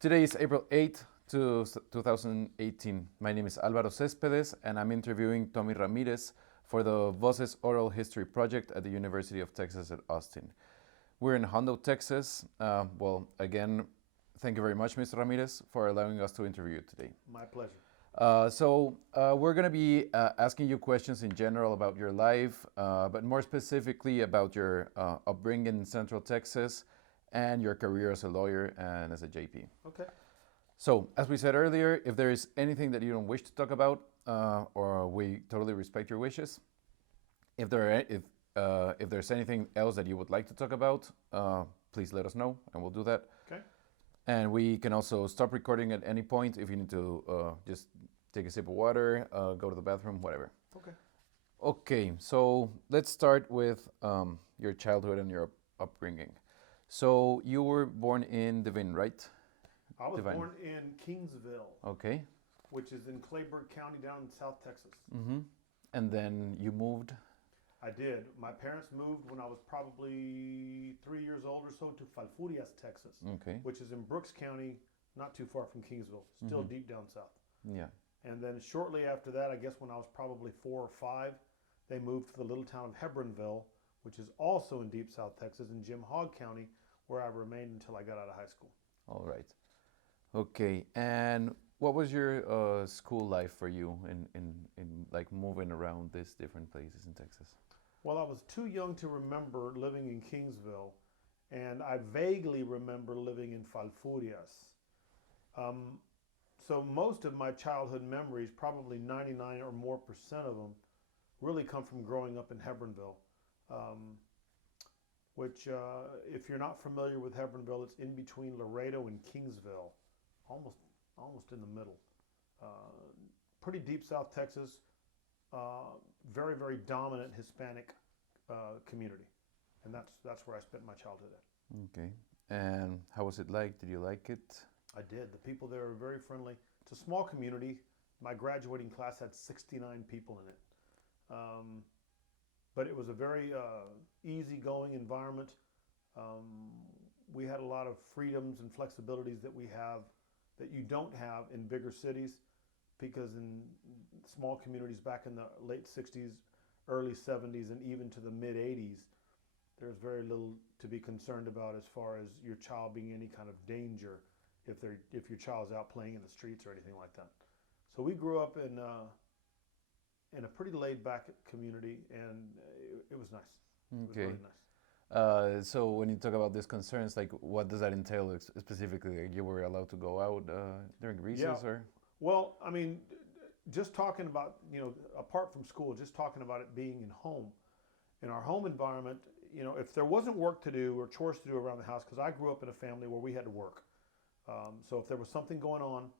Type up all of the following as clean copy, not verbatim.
Today is April 8th, 2018. My name is Álvaro Céspedes, and I'm interviewing Tommy Ramirez for the Voces Oral History Project at the University of Texas at Austin. We're in Hondo, Texas. Again, thank you very much, Mr. Ramirez, for allowing us to interview you today. My pleasure. We're going to be asking you questions in general about your life, but more specifically about your upbringing in Central Texas and your career as a lawyer and as a JP. Okay. So, as we said earlier, if there is anything that you don't wish to talk about, or we totally respect your wishes, if there's anything else that you would like to talk about, please let us know, and we'll do that. Okay. And we can also stop recording at any point if you need to just take a sip of water, go to the bathroom, whatever. Okay. Okay, so let's start with your childhood and your upbringing. So you were born in Devine, right? I was Divine. born in Kingsville, Okay. which is in Clayburgh County down in South Texas. Mm-hmm. And then you moved? I did. My parents moved when I was probably 3 years old or so to Falfurrias, Texas, Okay. which is in Brooks County, not too far from Kingsville, still deep down south. Yeah. And then shortly after that, I guess when I was probably 4 or 5, they moved to the little town of Hebronville, which is also in deep South Texas in Jim Hogg County, where I remained until I got out of high school. All right. Okay. And what was your school life for you in like moving around these different places in Texas? Well, I was too young to remember living in Kingsville, and I vaguely remember living in Falfurrias. So most of my childhood memories, probably 99 or more percent of them, really come from growing up in Hebronville, which, if you're not familiar with Hebronville, it's in between Laredo and Kingsville, almost in the middle. Pretty deep South Texas, very, very dominant Hispanic community, and that's where I spent my childhood at. Okay. And how was it like? Did you like it? I did. The people there are very friendly. It's a small community. My graduating class had 69 people in it. But it was a very easygoing environment. We had a lot of freedoms and flexibilities that you don't have in bigger cities, because in small communities back in the late 60s, early 70s, and even to the mid 80s, there's very little to be concerned about as far as your child being any kind of danger if your child's out playing in the streets or anything like that. So we grew up in a pretty laid-back community, and it was nice. It was really nice. So when you talk about these concerns, like what does that entail specifically? Like you were allowed to go out during recess, or? Well, I mean, just talking about, apart from school, just talking about it being in our home environment, if there wasn't work to do or chores to do around the house, because I grew up in a family where we had to work. So if there was something going on,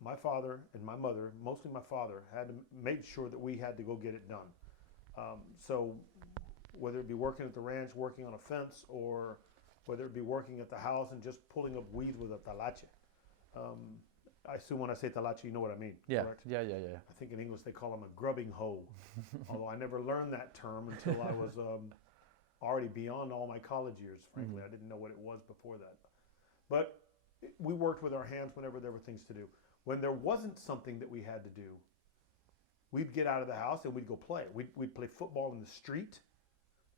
my father and my mother, mostly my father, had to make sure that we had to go get it done. So whether it be working at the ranch, working on a fence, or whether it be working at the house and just pulling up weeds with a talache. I assume when I say talache, you know what I mean, Yeah. correct? Yeah. I think in English they call them a grubbing hoe, although I never learned that term until I was already beyond all my college years, frankly. I didn't know what it was before that. But we worked with our hands whenever there were things to do. When there wasn't something that we had to do, we'd get out of the house and we'd go play. We'd play football in the street,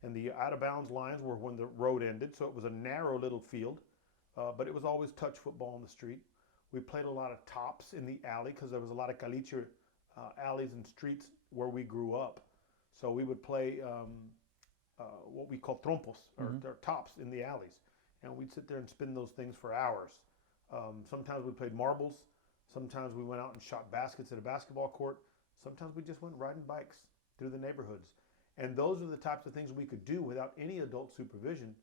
and the out-of-bounds lines were when the road ended, so it was a narrow little field, but it was always touch football in the street. We played a lot of tops in the alley because there was a lot of caliche alleys and streets where we grew up. So we would play what we call trompos, or tops in the alleys, and we'd sit there and spin those things for hours. Sometimes we played marbles. Sometimes we went out and shot baskets at a basketball court. Sometimes we just went riding bikes through the neighborhoods. And those are the types of things we could do without any adult supervision.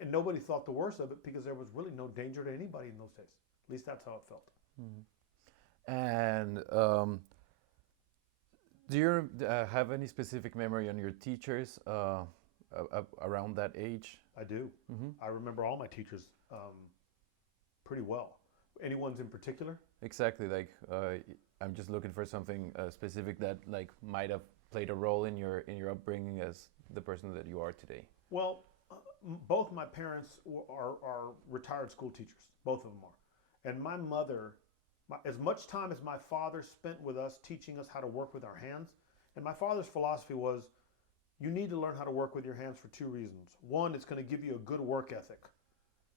And nobody thought the worst of it because there was really no danger to anybody in those days. At least that's how it felt. Mm-hmm. And do you have any specific memory on your teachers around that age? I do. Mm-hmm. I remember all my teachers pretty well. Anyone's in particular? Exactly. Like I'm just looking for something specific that like might have played a role in your upbringing as the person that you are today. Well, both my parents are retired school teachers. Both of them are. And my mother, as much time as my father spent with us teaching us how to work with our hands, and my father's philosophy was, you need to learn how to work with your hands for two reasons. One, it's going to give you a good work ethic.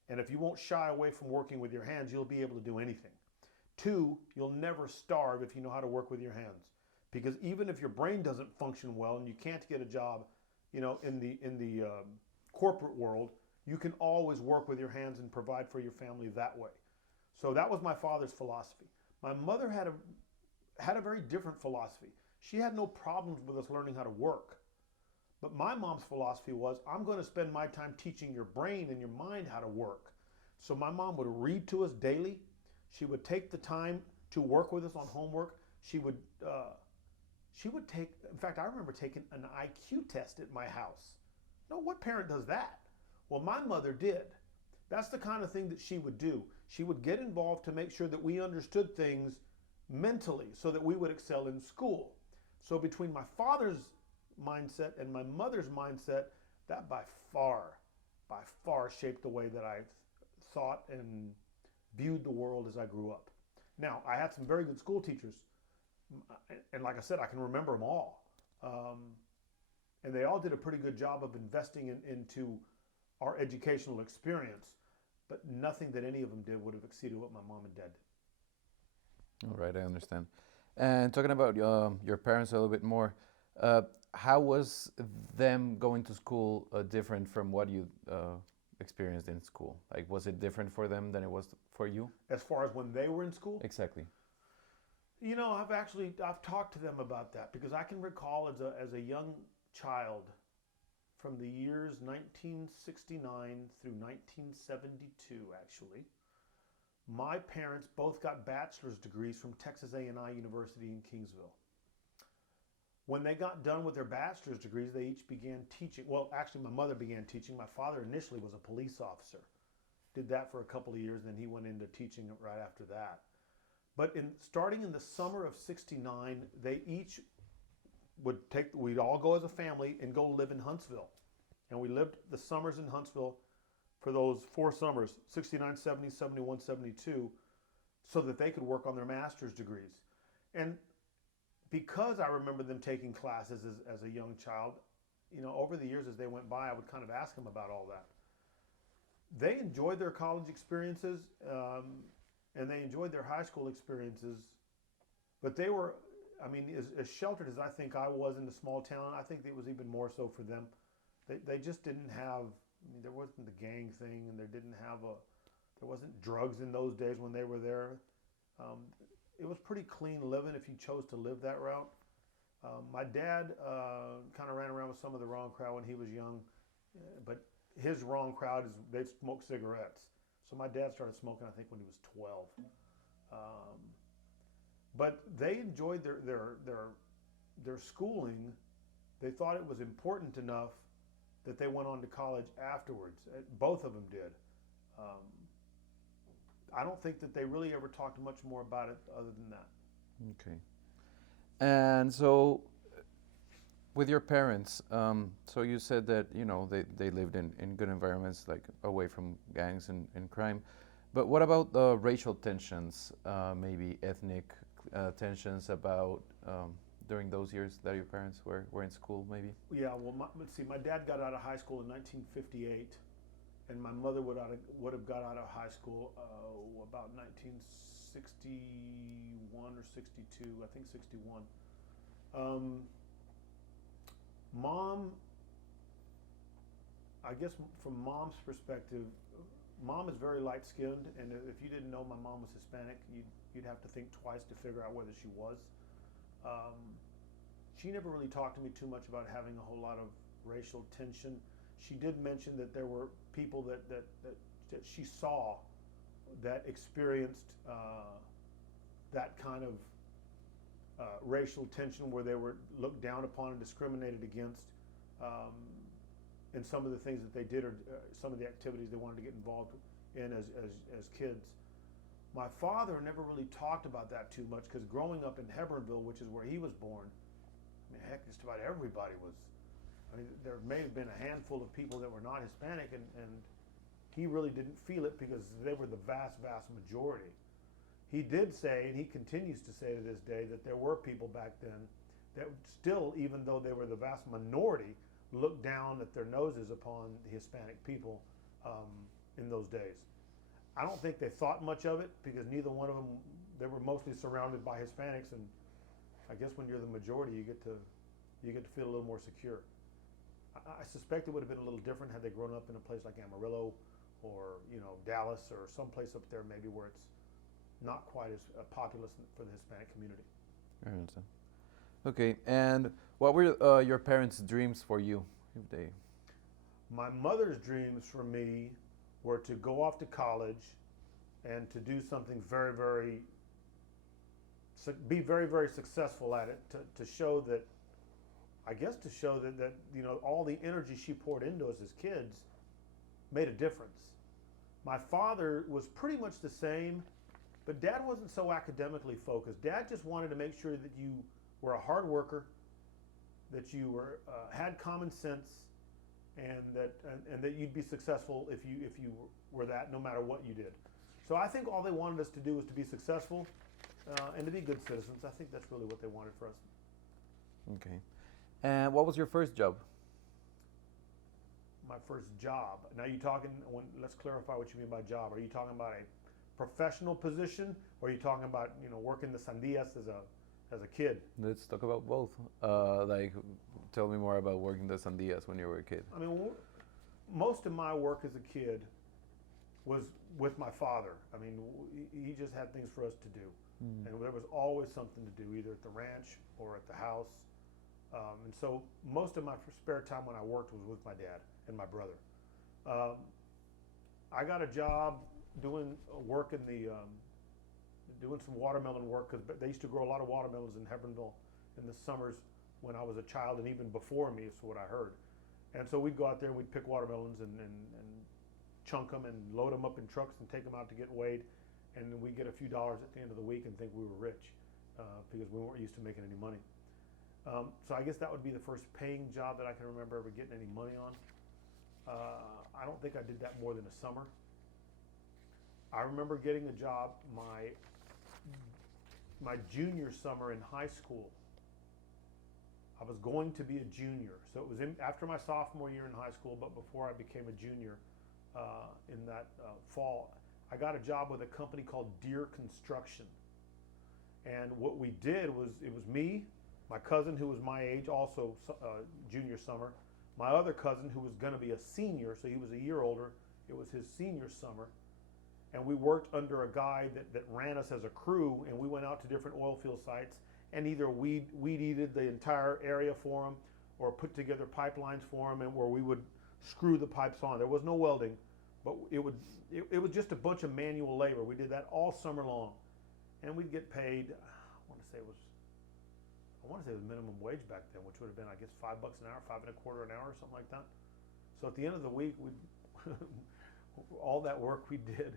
And if you won't shy away from working with your hands, you'll be able to do anything. Two, you'll never starve if you know how to work with your hands. Because even if your brain doesn't function well and you can't get a job, in the corporate world, you can always work with your hands and provide for your family that way. So that was my father's philosophy. My mother had a very different philosophy. She had no problems with us learning how to work. But my mom's philosophy was, I'm going to spend my time teaching your brain and your mind how to work. So my mom would read to us daily. She would take the time to work with us on homework. She would take, in fact, I remember taking an IQ test at my house. No, what parent does that? Well, my mother did. That's the kind of thing that she would do. She would get involved to make sure that we understood things mentally so that we would excel in school. So between my father's mindset and my mother's mindset, that by far shaped the way that I thought and viewed the world as I grew up. Now, I had some very good school teachers, and like I said, I can remember them all. And they all did a pretty good job of investing into our educational experience, but nothing that any of them did would have exceeded what my mom and dad did. All right, I understand. And talking about your parents a little bit more, how was them going to school different from what you experienced in school? Like, was it different for them than it was for you? As far as when they were in school? Exactly. I've talked to them about that, because I can recall as a young child, from the years 1969 through 1972, actually, my parents both got bachelor's degrees from Texas A&I University in Kingsville. When they got done with their bachelor's degrees, they each began teaching. Well, actually, my mother began teaching. My father initially was a police officer. Did that for a couple of years, then he went into teaching right after that. But starting in the summer of '69, they each we'd all go as a family and go live in Huntsville. And we lived the summers in Huntsville for those 4 summers, 69, 70, 71, 72, so that they could work on their master's degrees. And because I remember them taking classes as a young child, over the years as they went by, I would kind of ask them about all that. They enjoyed their college experiences, and they enjoyed their high school experiences, but they were, as sheltered as I think I was in the small town, I think it was even more so for them. They just didn't have, there wasn't the gang thing, and there wasn't drugs in those days when they were there. It was pretty clean living if you chose to live that route. My dad kind of ran around with some of the wrong crowd when he was young, but his wrong crowd is they smoke cigarettes. So my dad started smoking, I think, when he was 12. But they enjoyed their schooling. They thought it was important enough that they went on to college afterwards. Both of them did. I don't think that they really ever talked much more about it other than that. Okay. And so, with your parents, so you said that they lived in good environments, like away from gangs and crime. But what about the racial tensions, maybe ethnic tensions about during those years that your parents were in school, maybe? Yeah, well, let's see. My dad got out of high school in 1958, and my mother would have got out of high school about 1961 or 62. I think 61. Mom, I guess from Mom's perspective, Mom is very light-skinned, and if you didn't know my mom was Hispanic, you'd have to think twice to figure out whether she was. She never really talked to me too much about having a whole lot of racial tension. She did mention that there were people that she saw that experienced that kind of racial tension, where they were looked down upon and discriminated against in some of the things that they did, or some of the activities they wanted to get involved in as kids. My father never really talked about that too much, because growing up in Hebronville, which is where he was born, heck, just about everybody was. I mean, there may have been a handful of people that were not Hispanic, and he really didn't feel it because they were the vast, vast majority. He did say, and he continues to say to this day, that there were people back then that still, even though they were the vast minority, looked down at their noses upon the Hispanic people in those days. I don't think they thought much of it because neither one of them, they were mostly surrounded by Hispanics, and I guess when you're the majority, you get to feel a little more secure. I suspect it would have been a little different had they grown up in a place like Amarillo or Dallas or someplace up there maybe where it's not quite as populous for the Hispanic community. I understand. Okay, and what were your parents' dreams for you? If they... My mother's dreams for me were to go off to college and to do something be very, very successful at it, to show that, I guess to show that all the energy she poured into us as kids made a difference. My father was pretty much the same, but Dad wasn't so academically focused. Dad just wanted to make sure that you were a hard worker, that you had common sense, and that you'd be successful if you were that, no matter what you did. So I think all they wanted us to do was to be successful and to be good citizens. I think that's really what they wanted for us. Okay. And what was your first job? My first job. Now you talking? Let's clarify what you mean by job. Are you talking about a professional position, or are you talking about working the sandias as a kid? Let's talk about both. Like, tell me more about working the sandias when you were a kid. I mean, most of my work as a kid was with my father. I mean, he just had things for us to do, and there was always something to do, either at the ranch or at the house. And so most of my spare time when I worked was with my dad and my brother. I got a job doing work in doing some watermelon work, because they used to grow a lot of watermelons in Hebbronville in the summers when I was a child, and even before me, is what I heard. And so we'd go out there and we'd pick watermelons and chunk them and load them up in trucks and take them out to get weighed, and then we'd get a few dollars at the end of the week and think we were rich because we weren't used to making any money. So I guess that would be the first paying job that I can remember ever getting any money on. I don't think I did that more than a summer. I remember getting a job my junior summer in high school. I was going to be a junior, so it was after my sophomore year in high school, but before I became a junior in that fall. I got a job with a company called Deere Construction, and what we did was, it was me, my cousin who was my age, also junior summer, my other cousin who was going to be a senior, so he was a year older. It was his senior summer, and we worked under a guy that ran us as a crew, and we went out to different oil field sites and either weed-eated the entire area for him or put together pipelines for him, and where we would screw the pipes on. There was no welding, but it was just a bunch of manual labor. We did that all summer long, and we'd get paid, I want to say it was minimum wage back then, which would have been, I guess, $5 an hour, $5.25 an hour, or something like that. So at the end of the week, all that work we did,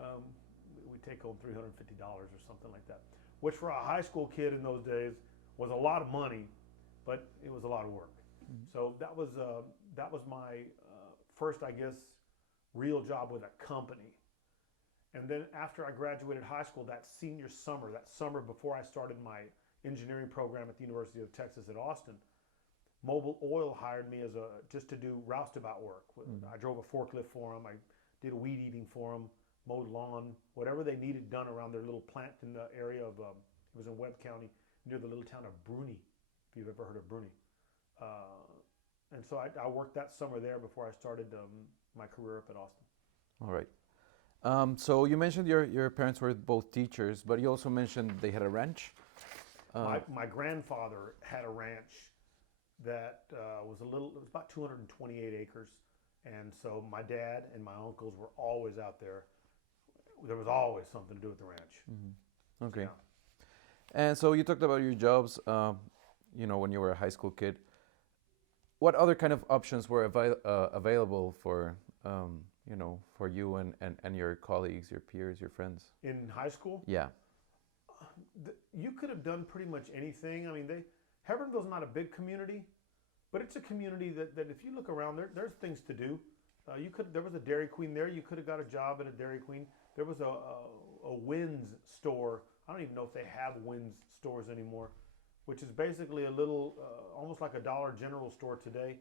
we'd take home $350 or something like that, which for a high school kid in those days was a lot of money, but it was a lot of work. So that was my first, I guess, real job with a company. And then after I graduated high school, that summer before I started my engineering program at the University of Texas at Austin, Mobil Oil hired me just to do roustabout work. I drove a forklift for them. I did weed eating for them, mowed lawn, whatever they needed done around their little plant in the area of, it was in Webb County, near the little town of Bruni, if you've ever heard of Bruni. And so I worked that summer there before I started my career up at Austin. All right. So you mentioned your parents were both teachers, but you also mentioned they had a ranch. My grandfather had a ranch that was about 228 acres. And so my dad and my uncles were always out there. There was always something to do at the ranch. Mm-hmm. Okay. Yeah. And so you talked about your jobs, when you were a high school kid. What other kind of options were available for you and your colleagues, your peers, your friends? In high school? Yeah. You could have done pretty much anything. I mean, Hebbronville's not a big community, But it's a community that if you look around, there's things to do. There was a Dairy Queen there. You could have got a job at a Dairy Queen. There was a Wynn's store. I don't even know if they have Wynn's stores anymore, which is basically a little, almost like a Dollar General store today,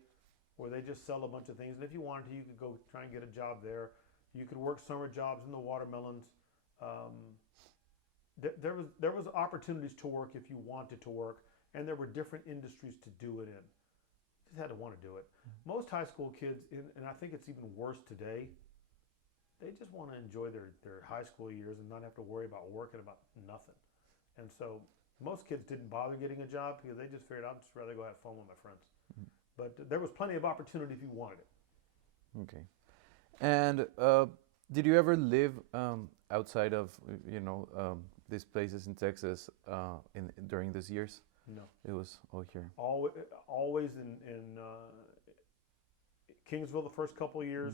where they just sell a bunch of things. And if you wanted to, you could go try and get a job there. You could work summer jobs in the watermelons. There was opportunities to work if you wanted to work, and there were different industries to do it in. You just had to want to do it. Most high school kids, and I think it's even worse today, they just want to enjoy their high school years and not have to worry about working about nothing. And so most kids didn't bother getting a job because they just figured, I'd just rather go have fun with my friends. But there was plenty of opportunity if you wanted it. Okay. And did you ever live outside of these places in Texas during these years? No. It was all here. Always in Kingsville the first couple of years,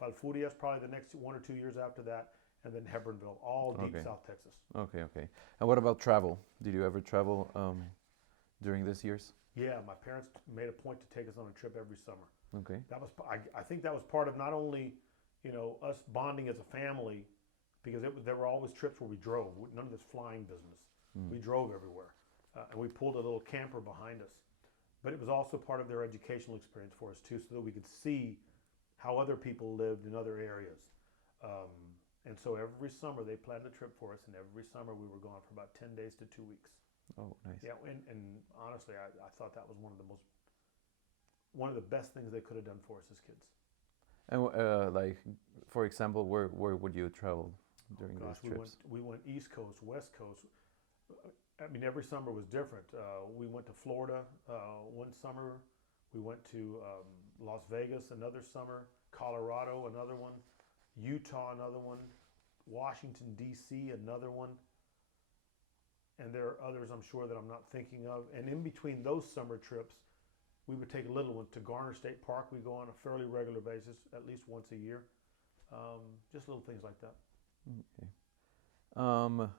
Falfurrias probably the next 1 or 2 years after that, and then Hebronville, all deep South Texas. Okay, okay. And what about travel? Did you ever travel during these years? Yeah, my parents made a point to take us on a trip every summer. Okay. That was I think that was part of not only us bonding as a family, because there were always trips where we drove. None of this flying business. We drove everywhere, and we pulled a little camper behind us. But it was also part of their educational experience for us too, so that we could see how other people lived in other areas. And so every summer they planned a trip for us, and every summer we were gone for about 10 days to 2 weeks. Oh, nice. Yeah, and honestly, I thought that was one of the best things they could have done for us as kids. And like, for example, where would you travel during those trips? We went East Coast, West Coast. I mean, every summer was different. We went to Florida one summer. We went to Las Vegas another summer, Colorado another one, Utah another one, Washington, D.C. another one. And there are others I'm sure that I'm not thinking of. And in between those summer trips, we would take a little one to Garner State Park. We go on a fairly regular basis, at least once a year. Just little things like that. Okay.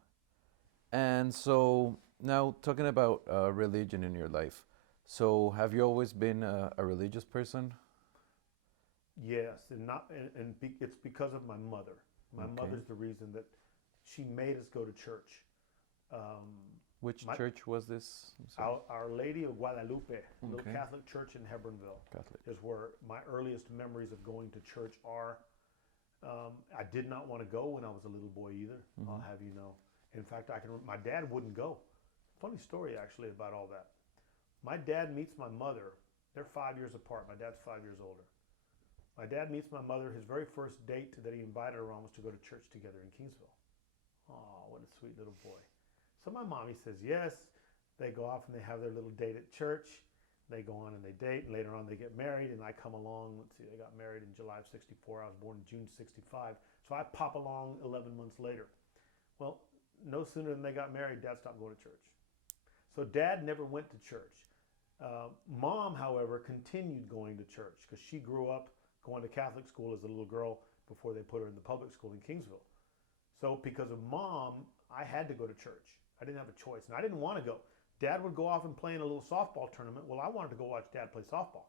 And so now talking about religion in your life. So have you always been a religious person? Yes, it's because of my mother. My mother's the reason that she made us go to church. Which church was this? Our Lady of Guadalupe, a little Catholic church in Hebronville, is where my earliest memories of going to church are. I did not want to go when I was a little boy either, I'll have you know. In fact, my dad wouldn't go. Funny story actually about all that. My dad meets my mother. They're 5 years apart. My dad's 5 years older. My dad meets my mother. His very first date that he invited her on was to go to church together in Kingsville. Oh, what a sweet little boy. So my mommy says yes. They go off and they have their little date at church. They go on and they date, and later on they get married, and I come along. Let's see, they got married in July of 64. I was born in June 65. So I pop along 11 months later. Well, no sooner than they got married, Dad stopped going to church. So Dad never went to church. Mom, however, continued going to church because she grew up going to Catholic school as a little girl before they put her in the public school in Kingsville. So because of Mom, I had to go to church. I didn't have a choice, and I didn't want to go. Dad would go off and play in a little softball tournament. Well, I wanted to go watch Dad play softball.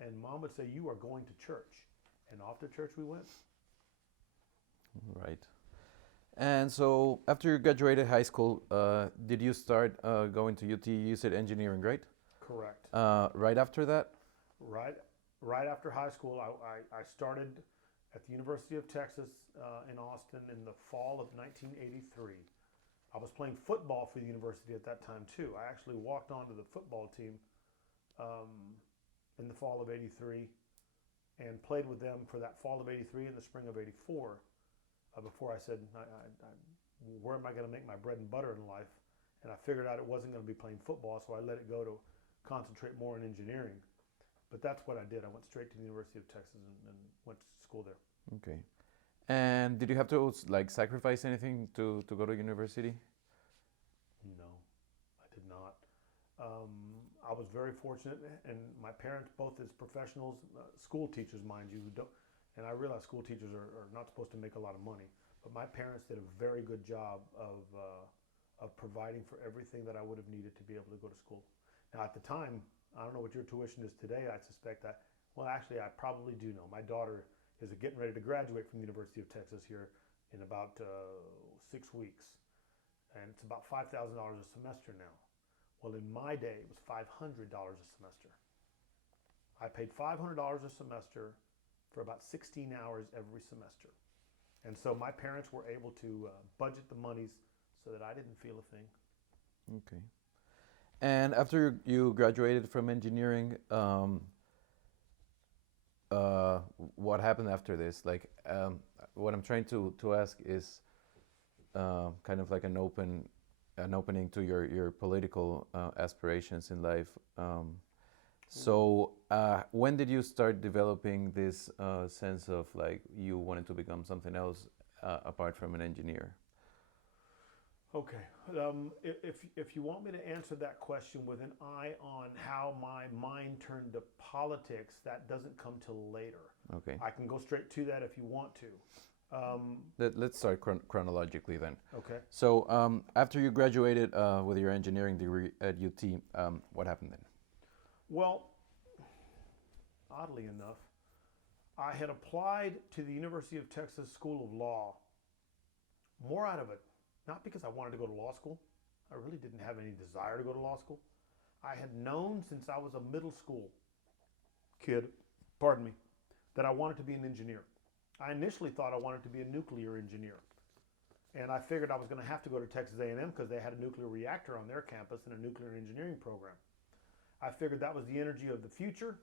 And Mom would say, you are going to church. And off to church we went. Right. And so after you graduated high school, did you start going to UT? You said engineering, right? Correct. Right after that? Right after high school, I started at the University of Texas in Austin in the fall of 1983. I was playing football for the university at that time too. I actually walked onto the football team in the fall of '83 and played with them for that fall of '83 and the spring of '84 before I said, where am I going to make my bread and butter in life? And I figured out it wasn't going to be playing football, so I let it go to concentrate more on engineering. But that's what I did. I went straight to the University of Texas and went to school there. Okay. And did you have to sacrifice anything to go to university? No, I did not. I was very fortunate, and my parents, both as professionals, school teachers, mind you, who don't. And I realize school teachers are not supposed to make a lot of money, but my parents did a very good job of providing for everything that I would have needed to be able to go to school. Now, at the time, I don't know what your tuition is today. I suspect well, actually, I probably do know. My daughter is getting ready to graduate from the University of Texas here in about 6 weeks. And it's about $5,000 a semester now. Well, in my day, it was $500 a semester. I paid $500 a semester for about 16 hours every semester. And so my parents were able to budget the monies so that I didn't feel a thing. Okay. And after you graduated from engineering, what happened after this? Like, what I'm trying to ask is kind of like an opening to your political aspirations in life. So when did you start developing this sense of like you wanted to become something else apart from an engineer? Okay. If you want me to answer that question with an eye on how my mind turned to politics, that doesn't come till later. Okay. I can go straight to that if you want to. Let's start chronologically then. Okay. So after you graduated with your engineering degree at UT, what happened then? Well, oddly enough, I had applied to the University of Texas School of Law more out of it, not because I wanted to go to law school. I really didn't have any desire to go to law school. I had known since I was a middle school kid, that I wanted to be an engineer. I initially thought I wanted to be a nuclear engineer. And I figured I was going to have to go to Texas A&M because they had a nuclear reactor on their campus and a nuclear engineering program. I figured that was the energy of the future,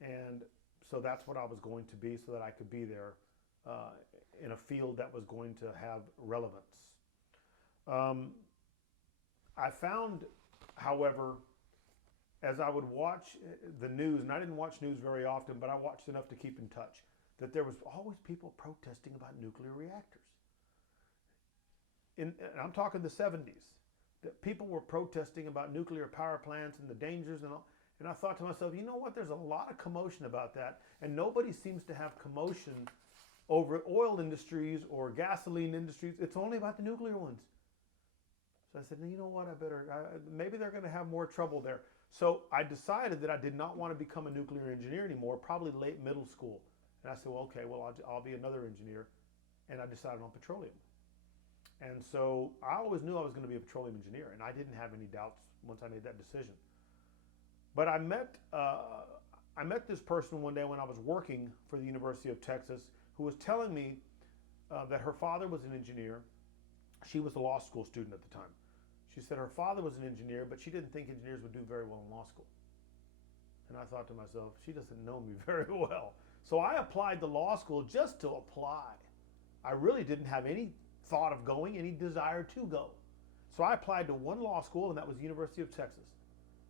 and so that's what I was going to be so that I could be there in a field that was going to have relevance. I found, however, as I would watch the news, and I didn't watch news very often, but I watched enough to keep in touch, that there was always people protesting about nuclear reactors. And I'm talking the 70s, that people were protesting about nuclear power plants and the dangers and all. And I thought to myself, you know what, there's a lot of commotion about that, and nobody seems to have commotion over oil industries or gasoline industries. It's only about the nuclear ones. So I said, you know what, maybe they're going to have more trouble there. So I decided that I did not want to become a nuclear engineer anymore, probably late middle school. And I said, well, okay, I'll be another engineer. And I decided on petroleum. And so I always knew I was going to be a petroleum engineer, and I didn't have any doubts once I made that decision. But I met this person one day when I was working for the University of Texas who was telling me that her father was an engineer. She was a law school student at the time. She said her father was an engineer, but she didn't think engineers would do very well in law school. And I thought to myself, she doesn't know me very well. So I applied to law school just to apply. I really didn't have any thought of going, any desire to go. So I applied to one law school, and that was the University of Texas,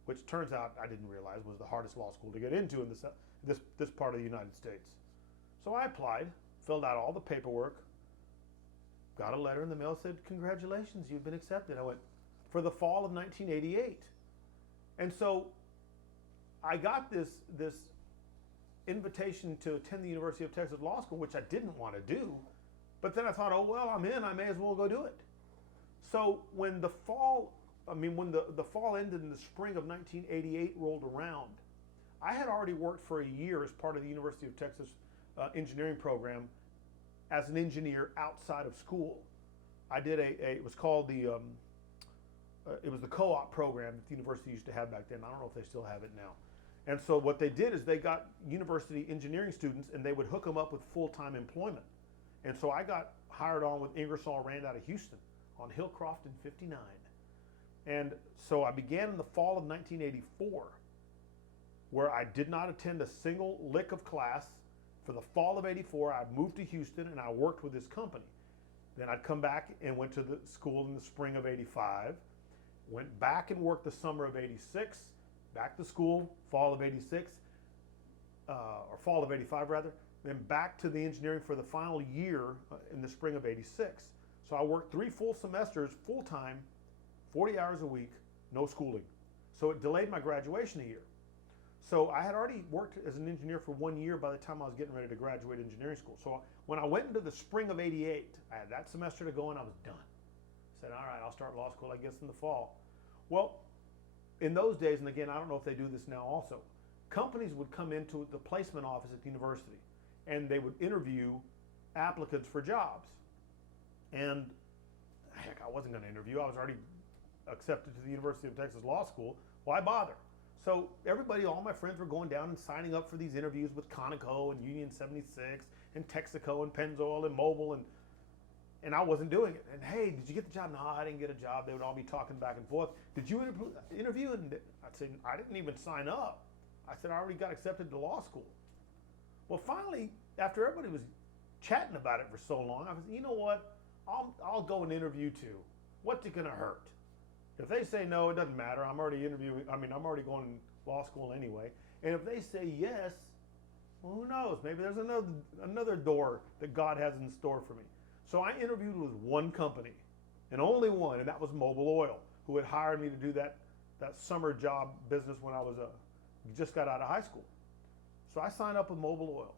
which turns out I didn't realize was the hardest law school to get into in this part of the United States. So I applied, filled out all the paperwork, got a letter in the mail, said, congratulations, you've been accepted. I went, for the fall of 1988. And so I got this invitation to attend the University of Texas Law School, which I didn't want to do. But then I thought, oh, well, I'm in, I may as well go do it. So when the fall ended and the spring of 1988 rolled around, I had already worked for a year as part of the University of Texas engineering program as an engineer outside of school. I did it was called it was the co-op program that the university used to have back then. I don't know if they still have it now. And so what they did is they got university engineering students and they would hook them up with full-time employment. And so I got hired on with Ingersoll Rand out of Houston on Hillcroft in 59. And so I began in the fall of 1984, where I did not attend a single lick of class. For the fall of 84, I moved to Houston and I worked with this company. Then I'd come back and went to the school in the spring of 85, went back and worked the summer of 86, back to school, fall of 86, or fall of 85 rather, then back to the engineering for the final year in the spring of 86. So I worked 3 full semesters, full-time, 40 hours a week, no schooling. So it delayed my graduation a year. So I had already worked as an engineer for 1 year by the time I was getting ready to graduate engineering school. So when I went into the spring of 88, I had that semester to go and I was done. I said, all right, I'll start law school, I guess, in the fall. Well, in those days, and again, I don't know if they do this now also, companies would come into the placement office at the university and they would interview applicants for jobs. And heck, I wasn't going to interview. I was already accepted to the University of Texas Law School. Why bother? So everybody, all my friends were going down and signing up for these interviews with Conoco and Union 76 and Texaco and Pennzoil and Mobil, and I wasn't doing it. And hey, did you get the job? No, I didn't get a job. They would all be talking back and forth. Did you interview? And I'd say, I didn't even sign up. I said, I already got accepted to law school. Well, finally, after everybody was chatting about it for so long, I was, you know what? I'll go and interview too. What's it gonna hurt? If they say no, it doesn't matter. I'm already interviewing. I'm already going to law school anyway. And if they say yes, well, who knows? Maybe there's another door that God has in store for me. So I interviewed with one company, and only one, and that was Mobil Oil, who had hired me to do that summer job business when I was just got out of high school. So I signed up with Mobil Oil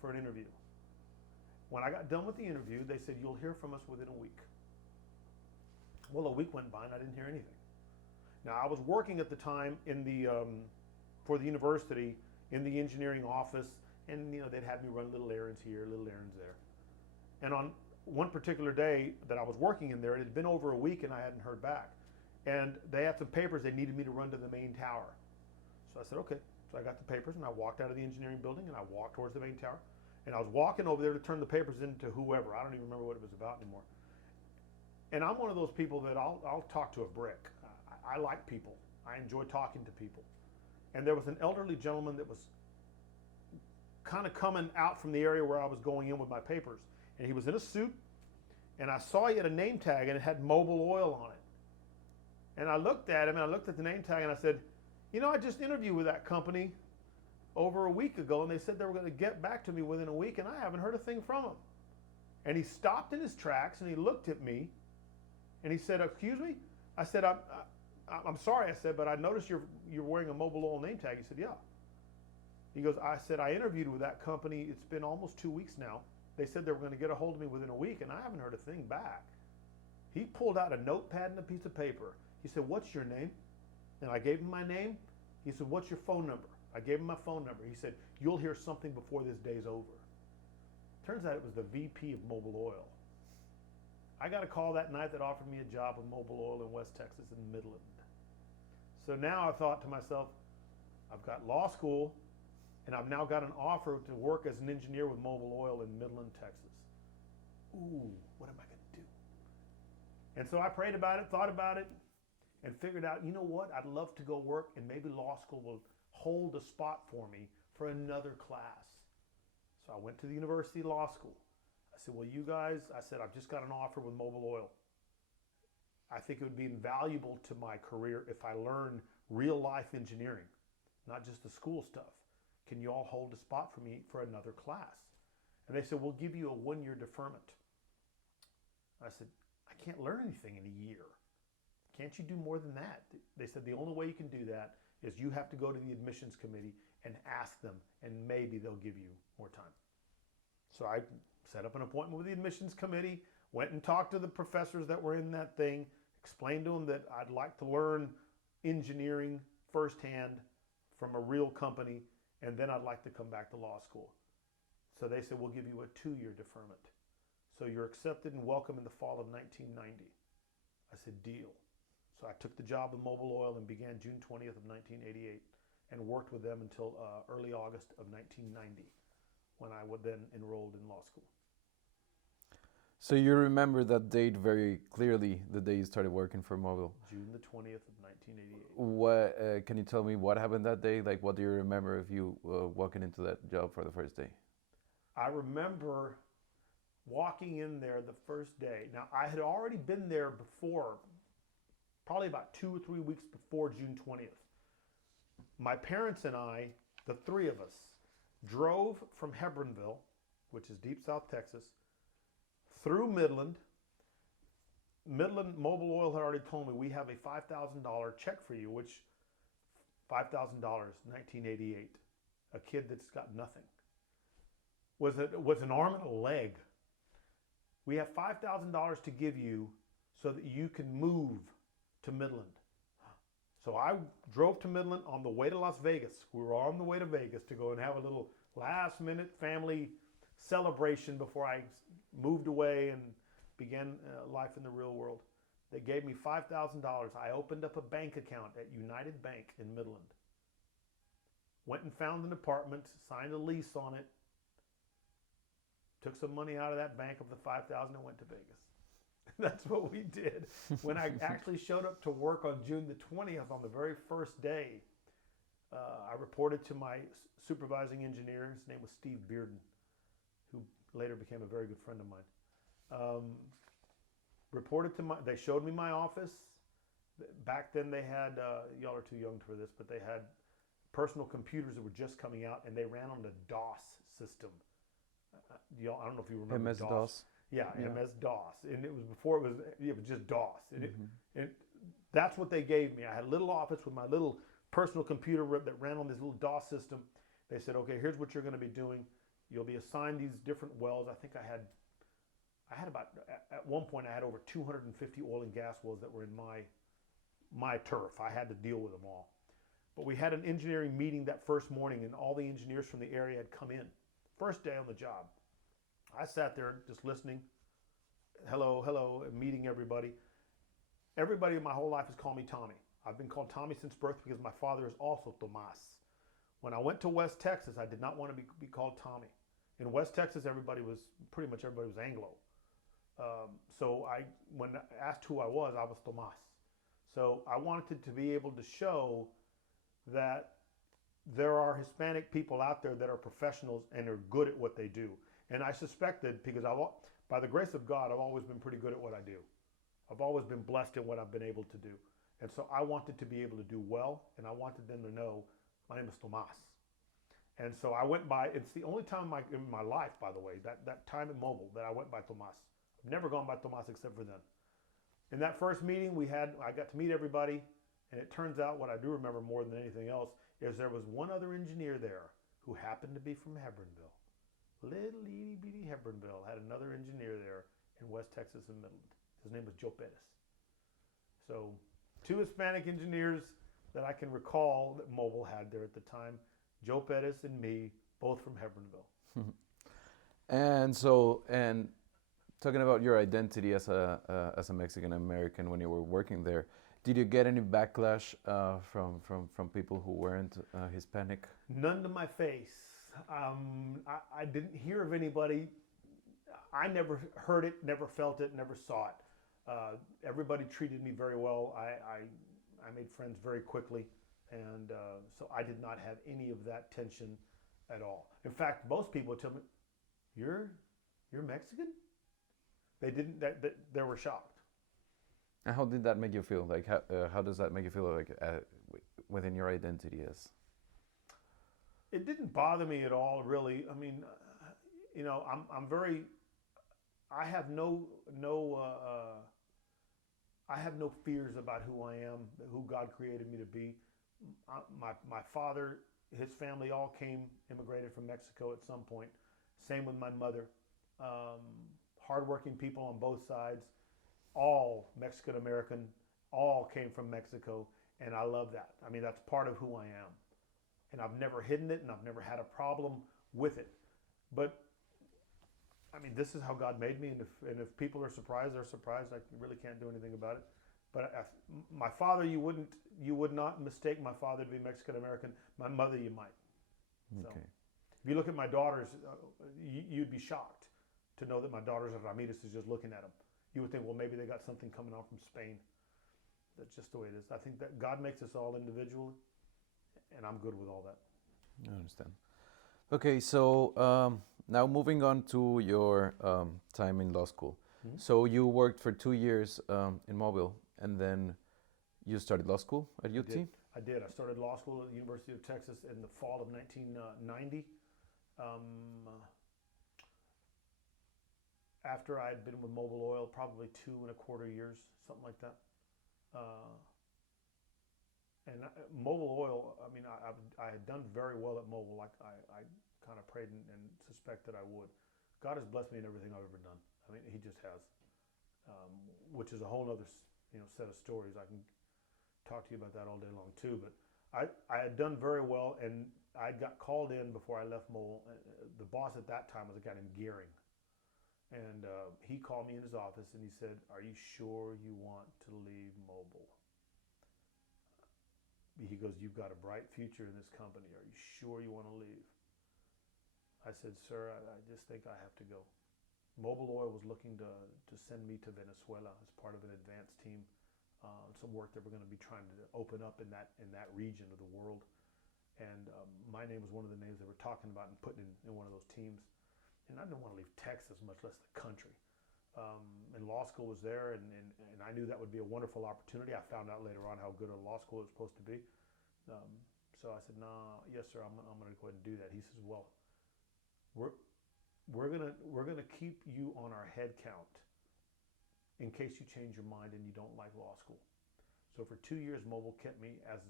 for an interview. When I got done with the interview, they said, you'll hear from us within a week. Well, a week went by and I didn't hear anything. Now, I was working at the time in for the university in the engineering office, and they'd have me run little errands here, little errands there. And on one particular day that I was working in there, it had been over a week and I hadn't heard back. And they had some papers they needed me to run to the main tower. So I said, okay. So I got the papers and I walked out of the engineering building and I walked towards the main tower. And I was walking over there to turn the papers into whoever. I don't even remember what it was about anymore. And I'm one of those people that I'll talk to a brick. I like people. I enjoy talking to people. And there was an elderly gentleman that was kind of coming out from the area where I was going in with my papers. And he was in a suit, and I saw he had a name tag and it had Mobil Oil on it. And I looked at him and I looked at the name tag and I said, I just interviewed with that company over a week ago, and they said they were going to get back to me within a week, and I haven't heard a thing from them. And he stopped in his tracks and he looked at me and he said, excuse me? I said, I'm sorry, I said, but I noticed you're wearing a Mobil Oil name tag. He said, yeah. He goes, I said, I interviewed with that company. It's been almost 2 weeks now. They said they were going to get a hold of me within a week, and I haven't heard a thing back. He pulled out a notepad and a piece of paper. He said, what's your name? And I gave him my name. He said, what's your phone number? I gave him my phone number. He said, you'll hear something before this day's over. Turns out it was the VP of Mobil Oil. I got a call that night that offered me a job with Mobil Oil in West Texas in Midland. So now I thought to myself, I've got law school, and I've now got an offer to work as an engineer with Mobil Oil in Midland, Texas. Ooh, what am I going to do? And so I prayed about it, thought about it, and figured out, you know what? I'd love to go work, and maybe law school will hold a spot for me for another class. So I went to the University Law School. I said, well, you guys, I said, I've just got an offer with Mobil Oil. I think it would be invaluable to my career if I learn real life engineering, not just the school stuff. Can you all hold a spot for me for another class? And they said, we'll give you a 1-year deferment. I said, I can't learn anything in a year. Can't you do more than that? They said, the only way you can do that is you have to go to the admissions committee and ask them, and maybe they'll give you more time. So I set up an appointment with the admissions committee, went and talked to the professors that were in that thing, explained to them that I'd like to learn engineering firsthand from a real company, and then I'd like to come back to law school. So they said, we'll give you a 2-year deferment. So you're accepted and welcome in the fall of 1990. I said, deal. So I took the job with Mobil Oil and began June 20th of 1988 and worked with them until early August of 1990, when I would then enrolled in law school. So you remember that date very clearly, the day you started working for Mobil. June the 20th of 1988. What can you tell me what happened that day? Like, what do you remember of you walking into that job for the first day? I remember walking in there the first day. Now, I had already been there before, probably about 2 or 3 weeks before June 20th. My parents and I, the three of us, drove from Hebronville, which is deep South Texas, through Midland. Mobil Oil had already told me, we have a $5,000 check for you, which $5,000, 1988. A kid that's got nothing. Was an arm and a leg. We have $5,000 to give you so that you can move to Midland. So I drove to Midland on the way to Las Vegas. We were on the way to Vegas to go and have a little last minute family celebration before I moved away and began life in the real world. They gave me $5,000. I opened up a bank account at United Bank in Midland. Went and found an apartment, signed a lease on it, took some money out of that bank of the $5,000 and went to Vegas. That's what we did. When I actually showed up to work on June the 20th, on the very first day, I reported to my supervising engineer. His name was Steve Bearden, who later became a very good friend of mine. They showed me my office. Back then they had, y'all are too young for this, but they had personal computers that were just coming out, and they ran on the DOS system. Y'all, I don't know if you remember MS-DOS. Yeah, MS-DOS, and it was before it was just DOS. And that's what they gave me. I had a little office with my little personal computer that ran on this little DOS system. They said, okay, here's what you're going to be doing. You'll be assigned these different wells. I think I had about, at one point I had over 250 oil and gas wells that were in my turf. I had to deal with them all. But we had an engineering meeting that first morning, and all the engineers from the area had come in. First day on the job. I sat there just listening, hello, and meeting everybody. Everybody in my whole life has called me Tommy. I've been called Tommy since birth because my father is also Tomas. When I went to West Texas, I did not want to be called Tommy. In West Texas, pretty much everybody was Anglo. So when asked who I was Tomas. So I wanted to be able to show that there are Hispanic people out there that are professionals and are good at what they do. And I suspected, because by the grace of God, I've always been pretty good at what I do. I've always been blessed in what I've been able to do. And so I wanted to be able to do well, and I wanted them to know my name is Tomas. And so I went by, it's the only time in my life, by the way, that time in Mobil that I went by Tomas. I've never gone by Tomas except for then. In that first meeting I got to meet everybody, and it turns out what I do remember more than anything else is there was one other engineer there who happened to be from Hebronville. Little itty bitty Hebronville had another engineer there in West Texas and Midland. His name was Joe Pettis. So 2 Hispanic engineers that I can recall that Mobil had there at the time, Joe Pettis and me, both from Hebronville. And talking about your identity as a Mexican American when you were working there, did you get any backlash from people who weren't Hispanic? None to my face. I didn't hear of anybody. I never heard it, never felt it, never saw it. Everybody treated me very well. I made friends very quickly, and so I did not have any of that tension at all. In fact, most people would tell me, "You're Mexican?" They didn't. They were shocked. And how did that make you feel? Like, how does that make you feel like within your identity as? It didn't bother me at all, really. I mean, I'm very. I have no fears about who I am, who God created me to be. My father, his family all immigrated from Mexico at some point. Same with my mother. Hardworking people on both sides. All Mexican American, all came from Mexico, and I love that. I mean, that's part of who I am. And I've never hidden it, and I've never had a problem with it. But, I mean, this is how God made me, and if people are surprised, they're surprised. I really can't do anything about it. But my father, you would not mistake my father to be Mexican American. My mother, you might. So, okay. if you look at my daughters, you'd be shocked to know that my daughters of Ramirez is just looking at them. You would think, well, maybe they got something coming on from Spain. That's just the way it is. I think that God makes us all individual, and I'm good with all that. I understand. Okay, so now moving on to your time in law school. Mm-hmm. So you worked for 2 years in Mobil, and then you started law school at UT? I did. I started law school at the University of Texas in the fall of 1990. After I had been with Mobil Oil, probably 2.25 years, something like that. And Mobil Oil, I mean, I had done very well at Mobil. I kind of prayed and suspected I would. God has blessed me in everything I've ever done. I mean, He just has, which is a whole other, set of stories. I can talk to you about that all day long too. But I had done very well, and I got called in before I left Mobil. The boss at that time was a guy named Gearing. And he called me in his office and he said, "Are you sure you want to leave Mobil?" He goes, "You've got a bright future in this company. Are you sure you want to leave?" I said, "Sir, I just think I have to go." Mobil Oil was looking to send me to Venezuela as part of an advanced team, some work that we're going to be trying to open up in that region of the world. And my name was one of the names they were talking about and putting in one of those teams. And I didn't want to leave Texas, much less the country. And law school was there, and I knew that would be a wonderful opportunity. I found out later on how good a law school is supposed to be. So I said, "Nah, yes, sir, I'm going to go ahead and do that." He says, "Well, we're gonna keep you on our head count in case you change your mind and you don't like law school." So for 2 years, Mobil kept me as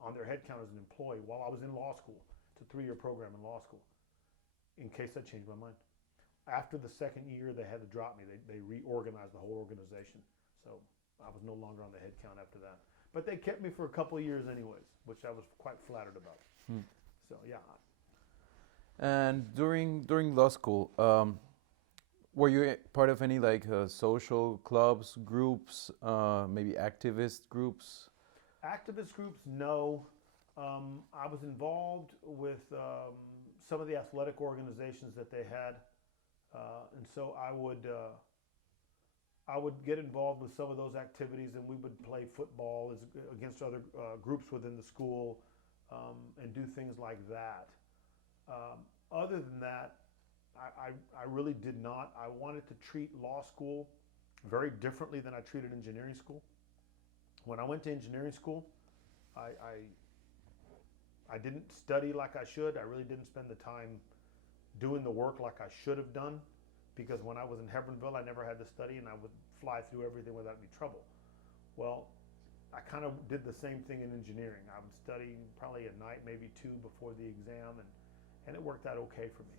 on their head count as an employee while I was in law school. It's a 3-year program in law school, in case I changed my mind. After the second year, they had to drop me. They reorganized the whole organization. So I was no longer on the head count after that. But they kept me for a couple of years anyways, which I was quite flattered about. So yeah. And during law school, were you part of any like social clubs, groups, maybe activist groups? Activist groups, no. I was involved with some of the athletic organizations that they had, and so I would get involved with some of those activities, and we would play football against other groups within the school, and do things like that. Other than that, I really did not. I wanted to treat law school very differently than I treated engineering school. When I went to engineering school, I didn't study like I should. I really didn't spend the time doing the work like I should have done, because when I was in Hebronville, I never had to study, and I would fly through everything without any trouble. Well, I kind of did the same thing in engineering. I would study probably a night, maybe 2 before the exam, and it worked out okay for me.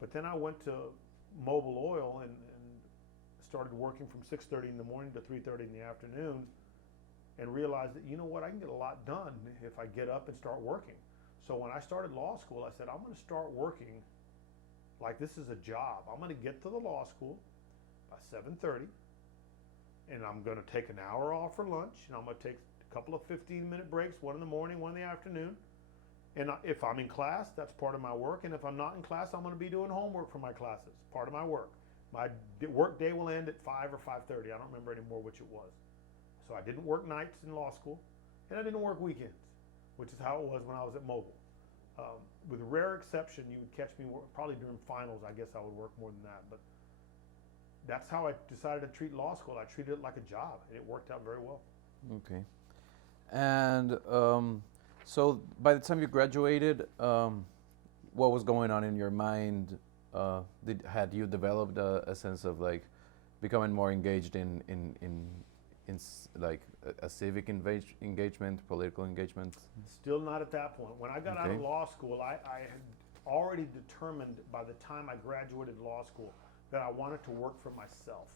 But then I went to Mobil Oil and started working from 6:30 in the morning to 3:30 in the afternoon, and realized that, you know what, I can get a lot done if I get up and start working. So when I started law school, I said, I'm going to start working like this is a job. I'm going to get to the law school by 7:30, and I'm going to take an hour off for lunch, and I'm going to take a couple of 15-minute breaks, one in the morning, one in the afternoon. And if I'm in class, that's part of my work. And if I'm not in class, I'm going to be doing homework for my classes, part of my work. My work day will end at 5 or 5:30. I don't remember anymore which it was. So I didn't work nights in law school, and I didn't work weekends, which is how it was when I was at Mobil. With rare exception, you would catch me probably during finals. I guess I would work more than that. But that's how I decided to treat law school. I treated it like a job, and it worked out very well. Okay. And so by the time you graduated, what was going on in your mind? Had you developed a sense of like becoming more engaged in like a civic engagement, political engagement? Still not at that point. When I got out of law school, I had already determined by the time I graduated law school that I wanted to work for myself.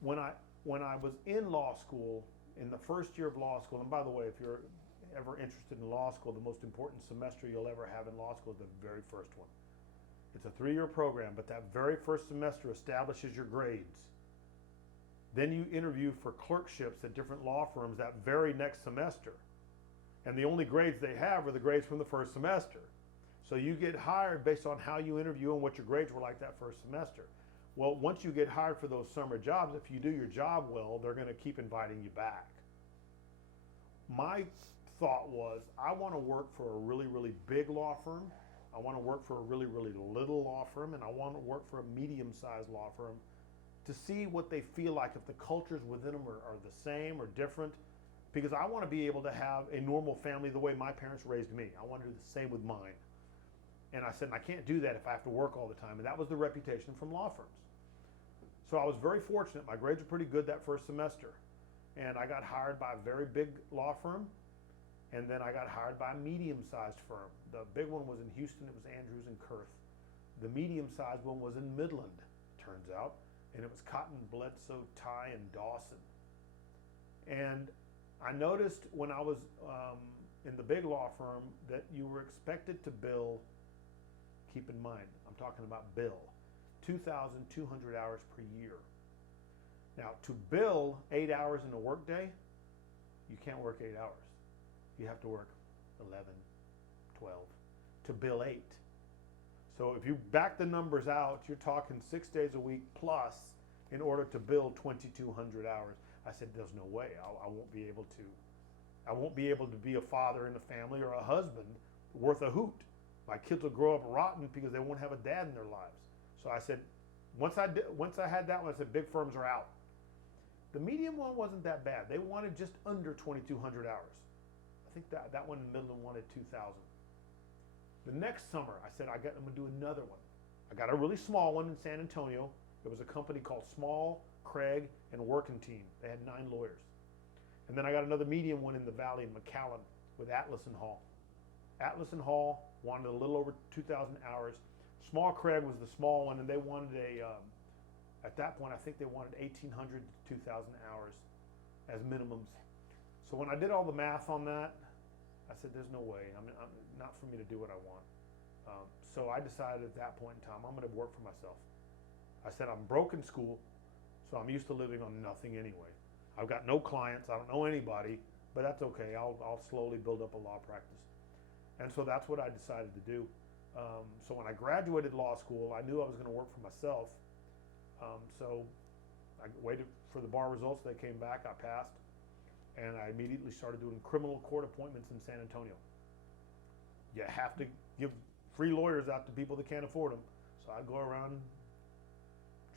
When I was in law school, in the first year of law school, and by the way, if you're ever interested in law school, the most important semester you'll ever have in law school is the very first one. It's a 3-year program, but that very first semester establishes your grades. Then you interview for clerkships at different law firms that very next semester. And the only grades they have are the grades from the first semester. So you get hired based on how you interview and what your grades were like that first semester. Well, once you get hired for those summer jobs, if you do your job well, they're going to keep inviting you back. My thought was, I want to work for a really, really big law firm. I want to work for a really, really little law firm, and I want to work for a medium-sized law firm to see what they feel like, if the cultures within them are the same or different, because I want to be able to have a normal family the way my parents raised me. I want to do the same with mine. And I said, I can't do that if I have to work all the time. And that was the reputation from law firms. So I was very fortunate. My grades were pretty good that first semester. And I got hired by a very big law firm. And then I got hired by a medium-sized firm. The big one was in Houston. It was Andrews and Kurth. The medium-sized one was in Midland, turns out. And it was Cotton, Bledsoe, Ty, and Dawson. And I noticed when I was in the big law firm that you were expected to bill, keep in mind, I'm talking about bill, 2,200 hours per year. Now, to bill 8 hours in a workday, you can't work 8 hours. You have to work 11, 12 to bill 8. So if you back the numbers out, you're talking 6 days a week plus in order to bill 2,200 hours. I said, there's no way. I won't be able to. I won't be able to be a father in the family or a husband worth a hoot. My kids will grow up rotten because they won't have a dad in their lives. So I said, once I had that one, I said, big firms are out. The medium one wasn't that bad. They wanted just under 2,200 hours. I think that one in Midland wanted 2,000. The next summer, I said, I'm going to do another one. I got a really small one in San Antonio. It was a company called Small, Craig, and Working Team. They had 9 lawyers. And then I got another medium one in the Valley in McAllen with Atlas and Hall. Atlas and Hall wanted a little over 2,000 hours. Small Craig was the small one, and they wanted at that point, I think they wanted 1,800 to 2,000 hours as minimums. So when I did all the math on that, I said, there's no way. I'm not for me to do what I want. So I decided at that point in time, I'm going to work for myself. I said, I'm broke in school, so I'm used to living on nothing anyway. I've got no clients. I don't know anybody, but that's okay. I'll slowly build up a law practice. And so that's what I decided to do. So when I graduated law school, I knew I was going to work for myself. So I waited for the bar results. They came back. I passed. And I immediately started doing criminal court appointments in San Antonio. You have to give free lawyers out to people that can't afford them. So I'd go around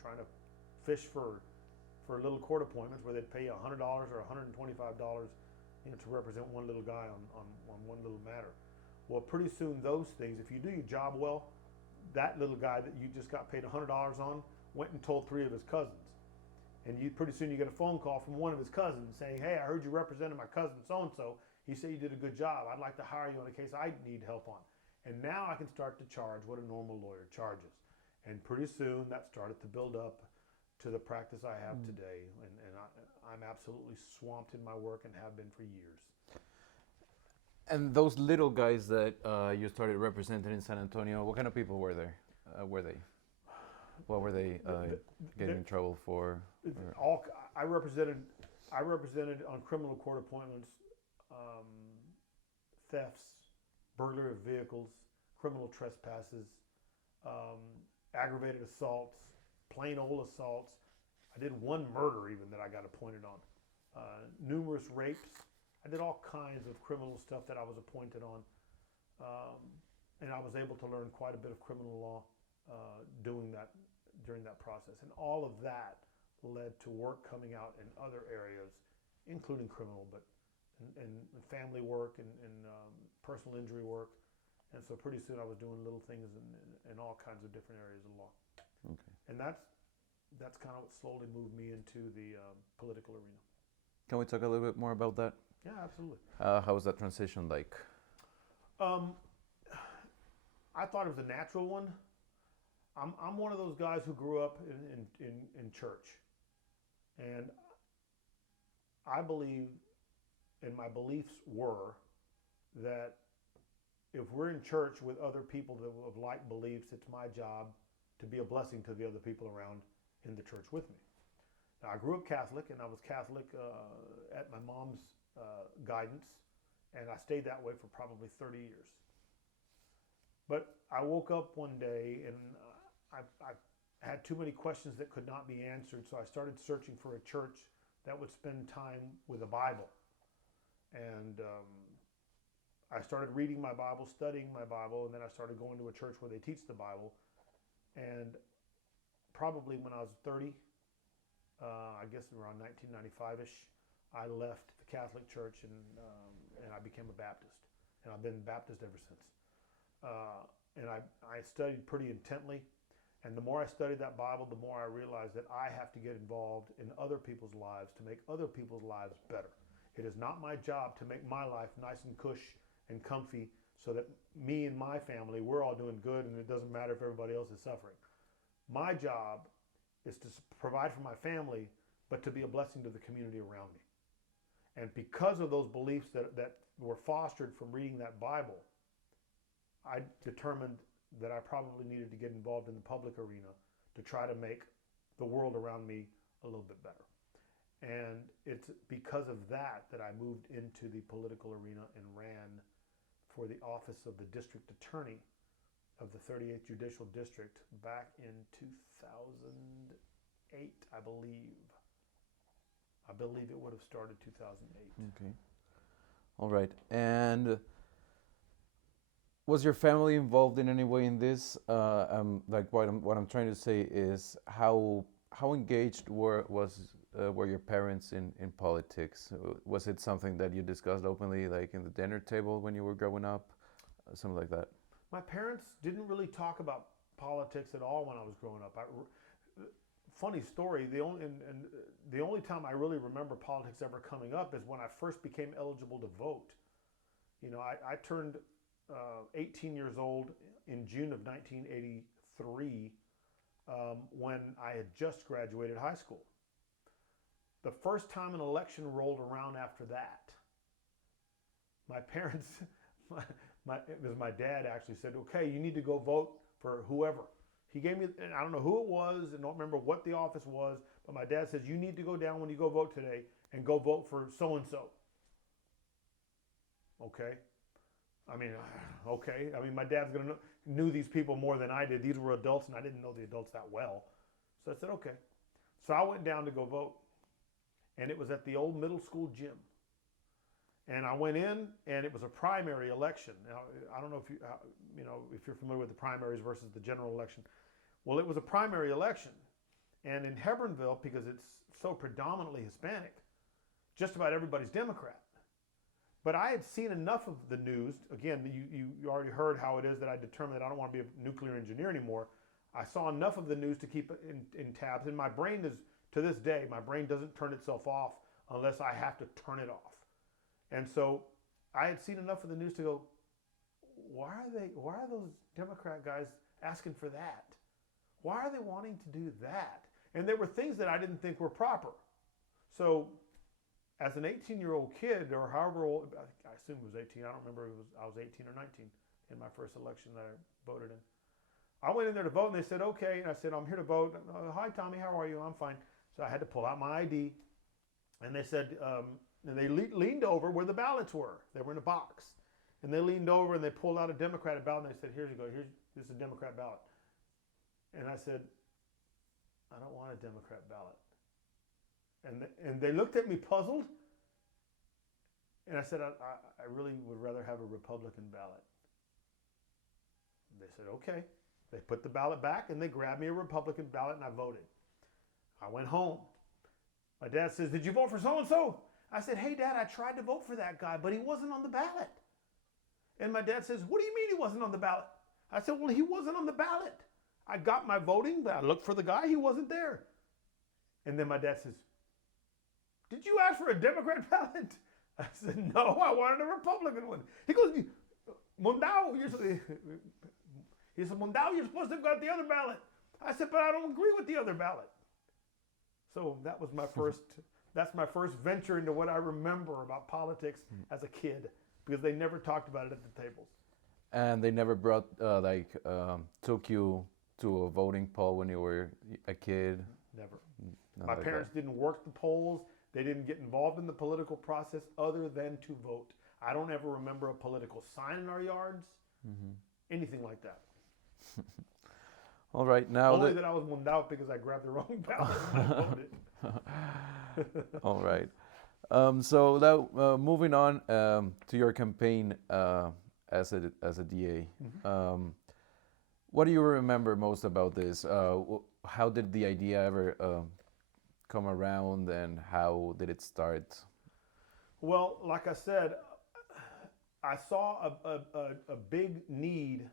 trying to fish for little court appointments where they'd pay you $100 or $125 to represent one little guy on one little matter. Well, pretty soon those things, if you do your job well, that little guy that you just got paid $100 on went and told 3 of his cousins. And pretty soon you get a phone call from one of his cousins saying, hey, I heard you represented my cousin so-and-so. He said you did a good job. I'd like to hire you on a case I need help on. And now I can start to charge what a normal lawyer charges. And pretty soon that started to build up to the practice I have today. And I'm absolutely swamped in my work and have been for years. And those little guys that you started representing in San Antonio, what kind of people were there? What were they getting in trouble for? I represented on criminal court appointments, thefts, burglary of vehicles, criminal trespasses, aggravated assaults, plain old assaults. I did one murder even that I got appointed on. Numerous rapes. I did all kinds of criminal stuff that I was appointed on. And I was able to learn quite a bit of criminal law doing that during that process. And all of that led to work coming out in other areas, including criminal, but in family work and personal injury work. And so pretty soon I was doing little things in all kinds of different areas of law. Okay. And that's kind of what slowly moved me into the political arena. Can we talk a little bit more about that? Yeah, absolutely. How was that transition like? I thought it was a natural one. I'm one of those guys who grew up in church. And I believe, and my beliefs were, that if we're in church with other people that have like beliefs, it's my job to be a blessing to the other people around in the church with me. Now, I grew up Catholic, and I was Catholic at my mom's guidance, and I stayed that way for probably 30 years. But I woke up one day, and I had too many questions that could not be answered, so I started searching for a church that would spend time with the Bible. And I started reading my Bible, studying my Bible, and then I started going to a church where they teach the Bible. And probably when I was 30, I guess around 1995-ish, I left the Catholic Church and I became a Baptist. And I've been Baptist ever since. And I studied pretty intently. And the more I studied that Bible, the more I realized that I have to get involved in other people's lives to make other people's lives better. It is not my job to make my life nice and cush and comfy so that me and my family, we're all doing good and it doesn't matter if everybody else is suffering. My job is to provide for my family, but to be a blessing to the community around me. And because of those beliefs that were fostered from reading that Bible, I determined that I probably needed to get involved in the public arena to try to make the world around me a little bit better. And it's because of that that I moved into the political arena and ran for the office of the district attorney of the 38th Judicial District back in 2008, I believe. I believe it would have started 2008. Okay. All right. And was your family involved in any way in this? Like what I'm trying to say is how engaged were your parents in politics? Was it something that you discussed openly, like in the dinner table when you were growing up, something like that? My parents didn't really talk about politics at all when I was growing up. Funny story. The only time I really remember politics ever coming up is when I first became eligible to vote. You know, I turned 18 years old in June of 1983 when I had just graduated high school. The first time an election rolled around after that, my parents, it was my dad actually said, okay, you need to go vote for whoever. He gave me, and I don't know who it was, and don't remember what the office was, but my dad says, you need to go down when you go vote today and go vote for so-and-so. Okay. I mean, okay. I mean, my dad's knew these people more than I did. These were adults, and I didn't know the adults that well. So I said, okay. So I went down to go vote, and it was at the old middle school gym. And I went in, and it was a primary election. Now, I don't know if if you're familiar with the primaries versus the general election. Well, it was a primary election, and in Hebronville, because it's so predominantly Hispanic, just about everybody's Democrat. But I had seen enough of the news. Again, you already heard how it is that I determined that I don't want to be a nuclear engineer anymore. I saw enough of the news to keep it in tabs, and my brain is, to this day, my brain doesn't turn itself off unless I have to turn it off. And so I had seen enough of the news to go, why are those Democrat guys asking for that? Why are they wanting to do that? And there were things that I didn't think were proper. So as an 18-year-old kid, or however old, I assume it was 18, I don't remember if I was 18 or 19 in my first election that I voted in. I went in there to vote, and they said, okay. And I said, I'm here to vote. Hi, Tommy, how are you? I'm fine. So I had to pull out my ID. And they said, and they leaned over where the ballots were. They were in a box. And they leaned over, and they pulled out a Democratic ballot, and they said, here you go. This is a Democrat ballot. And I said, I don't want a Democrat ballot. And they looked at me puzzled. And I said, I really would rather have a Republican ballot. They said, okay. They put the ballot back, and they grabbed me a Republican ballot, and I voted. I went home. My dad says, did you vote for so-and-so? I said, hey, Dad, I tried to vote for that guy, but he wasn't on the ballot. And my dad says, what do you mean he wasn't on the ballot? I said, well, he wasn't on the ballot. I got my voting, but I looked for the guy. He wasn't there. And then my dad says, did you ask for a Democrat ballot? I said, no, I wanted a Republican one. He goes, Mondao, you're supposed to have got the other ballot. I said, but I don't agree with the other ballot. So that was my that's my first venture into what I remember about politics as a kid, because they never talked about it at the tables. And they never brought, took you to a voting poll when you were a kid? Never. My parents didn't work the polls. They didn't get involved in the political process other than to vote. I don't ever remember a political sign in our yards, anything like that. All right, now only that I was wound out because I grabbed the wrong ballot and I voted. All right. So now moving on to your campaign as a DA. What do you remember most about this? How did the idea ever come around, and how did it start? Well, like I said, I saw a big need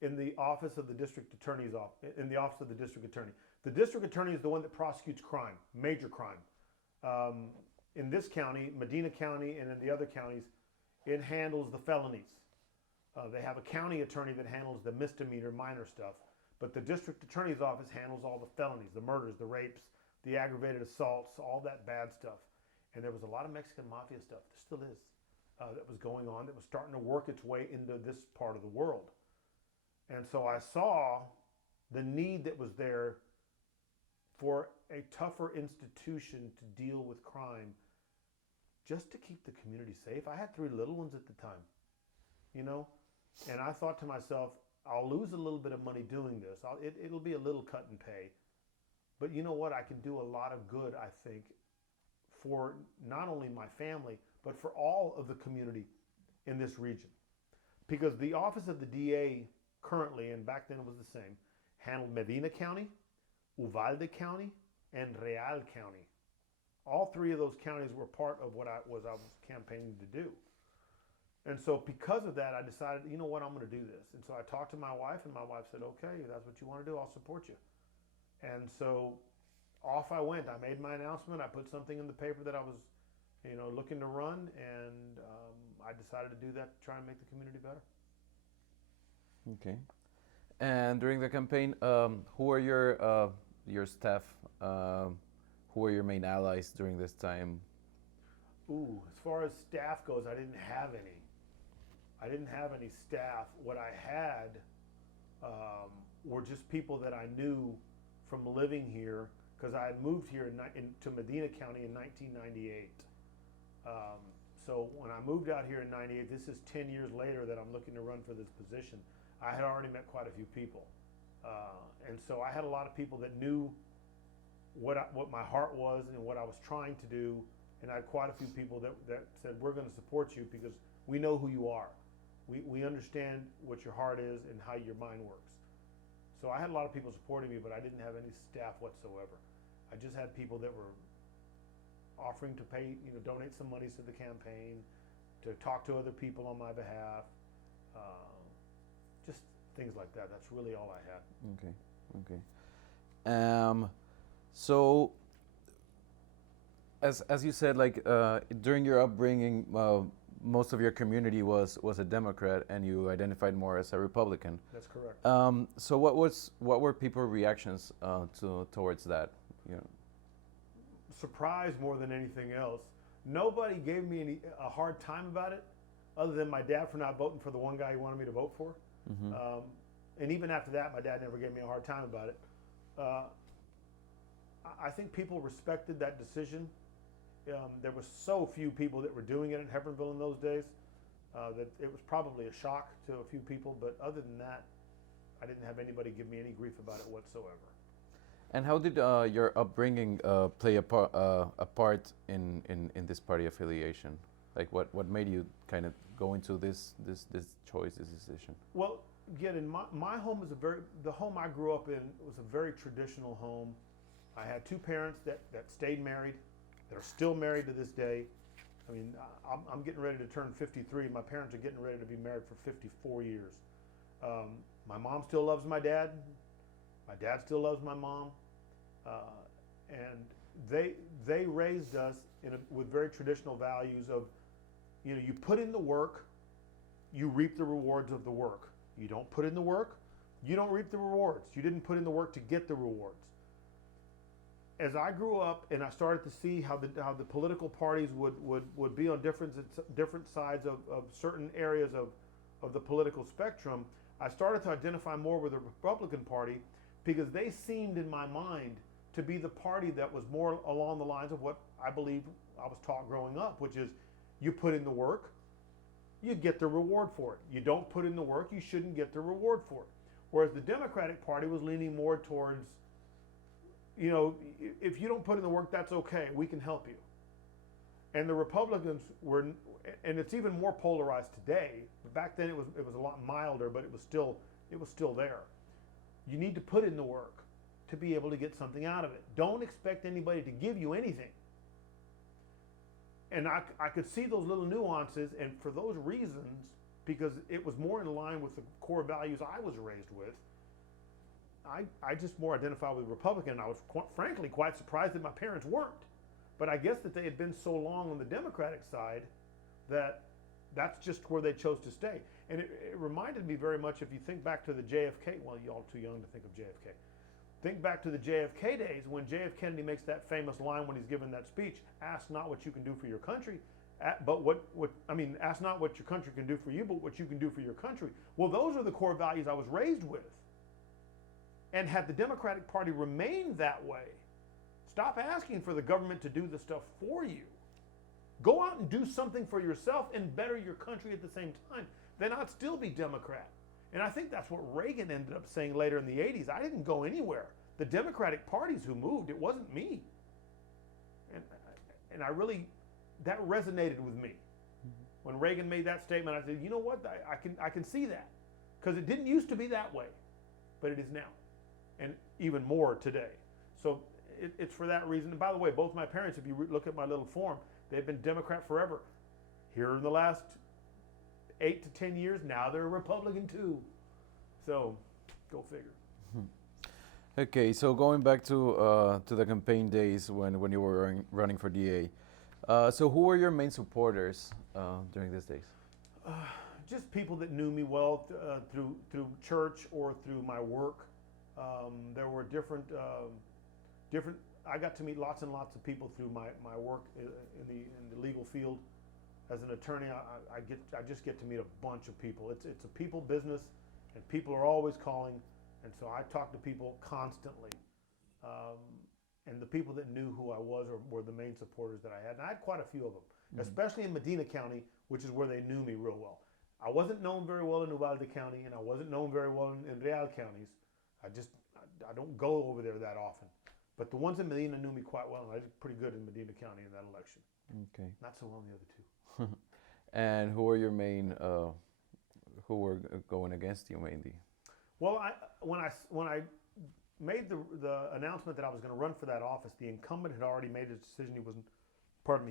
in the office of the district attorney's office, in the office of the district attorney. The district attorney is the one that prosecutes crime, major crime. In this county, Medina County, and in the other counties, it handles the felonies. They have a county attorney that handles the misdemeanor, minor stuff, but the district attorney's office handles all the felonies, the murders, the rapes, the aggravated assaults, all that bad stuff. and there was a lot of Mexican mafia stuff. There still is. That was going on, that was starting to work its way into this part of the world. And so I saw the need that was there for a tougher institution to deal with crime just to keep the community safe. I had 3 little ones at the time, you know, and I thought to myself, I'll lose a little bit of money doing this. It'll be a little cut and pay. But you know what? I can do a lot of good, I think, for not only my family, but for all of the community in this region. Because the office of the DA currently, and back then it was the same, handled Medina County, Uvalde County, and Real County. All 3 of those counties were part of what I was campaigning to do. And so because of that, I decided, you know what, I'm going to do this. And so I talked to my wife, and my wife said, okay, if that's what you want to do, I'll support you. And so off I went. I made my announcement. I put something in the paper that I was, you know, looking to run, and I decided to do that to try and make the community better. Okay. And during the campaign, who are your staff? Who are your main allies during this time? Ooh, as far as staff goes, I didn't have any. I didn't have any staff. What I had were just people that I knew from living here, because I had moved here to Medina County in 1998. So when I moved out here in 98, this is 10 years later that I'm looking to run for this position, I had already met quite a few people. And so I had a lot of people that knew what my heart was and what I was trying to do. And I had quite a few people that said, we're going to support you because we know who you are. We understand what your heart is and how your mind works. So I had a lot of people supporting me, but I didn't have any staff whatsoever. I just had people that were offering to pay, you know, donate some monies to the campaign, to talk to other people on my behalf, just things like that. That's really all I had. Okay. So, as you said, like during your upbringing, most of your community was a Democrat, and you identified more as a Republican. That's correct. So what were people's reactions towards that? You know? Surprise more than anything else. Nobody gave me a hard time about it, other than my dad for not voting for the one guy he wanted me to vote for. Mm-hmm. And even after that, my dad never gave me a hard time about it. I think people respected that decision. There were so few people that were doing it in Hebbronville in those days that it was probably a shock to a few people. But other than that, I didn't have anybody give me any grief about it whatsoever. And how did your upbringing play a part in this party affiliation? Like what made you kind of go into this choice, this decision? Well, again, in my home was the home I grew up in was a very traditional home. I had 2 parents that stayed married, that are still married to this day. I mean, I'm getting ready to turn 53. My parents are getting ready to be married for 54 years. My mom still loves my dad. My dad still loves my mom. And they raised us with very traditional values of, you know, you put in the work, you reap the rewards of the work. You don't put in the work, you don't reap the rewards. You didn't put in the work to get the rewards. As I grew up and I started to see how the political parties would be on different sides of certain areas of the political spectrum, I started to identify more with the Republican Party because they seemed in my mind to be the party that was more along the lines of what I believe I was taught growing up, which is you put in the work, you get the reward for it. You don't put in the work, you shouldn't get the reward for it. Whereas the Democratic Party was leaning more towards, you know, if you don't put in the work, that's okay, we can help you. And the Republicans were, and it's even more polarized today. Back then it was a lot milder, but it was still there. You need to put in the work to be able to get something out of it. Don't expect anybody to give you anything. And I could see those little nuances, and for those reasons, because it was more in line with the core values I was raised with, I just more identify with Republican. I was frankly quite surprised that my parents weren't. But I guess that they had been so long on the Democratic side that that's just where they chose to stay. And it reminded me very much, if you think back to the JFK, well, you're all too young to think of JFK. Think back to the JFK days when JF Kennedy makes that famous line when he's giving that speech, ask not what you can do for your country, ask not what your country can do for you, but what you can do for your country. Well, those are the core values I was raised with. And had the Democratic Party remained that way, stop asking for the government to do the stuff for you. Go out and do something for yourself and better your country at the same time. Then I'd still be Democrat. And I think that's what Reagan ended up saying later in the 80s. I didn't go anywhere. The Democratic parties who moved, it wasn't me. And I really, that resonated with me. When Reagan made that statement, I said, you know what, I can see that. Because it didn't used to be that way, but it is now. And even more today. So it's for that reason. And by the way, both my parents, if you look at my little form, they've been Democrat forever. Here in the last 8 to 10 years, now they're a Republican too. So, go figure. Okay, so going back to the campaign days when you were running for DA, so who were your main supporters during these days? Just people that knew me well through church or through my work. There were different. I got to meet lots and lots of people through my work in the legal field. As an attorney, I just get to meet a bunch of people. It's a people business, and people are always calling, and so I talk to people constantly. And the people that knew who I was were the main supporters that I had, and I had quite a few of them, especially in Medina County, which is where they knew me real well. I wasn't known very well in Uvalde County, and I wasn't known very well in Real counties. I don't go over there that often. But the ones in Medina knew me quite well, and I did pretty good in Medina County in that election. Okay. Not so well in the other two. And who were your main, who were going against you mainly? Well, when I made the announcement that I was going to run for that office, the incumbent had already made his decision. He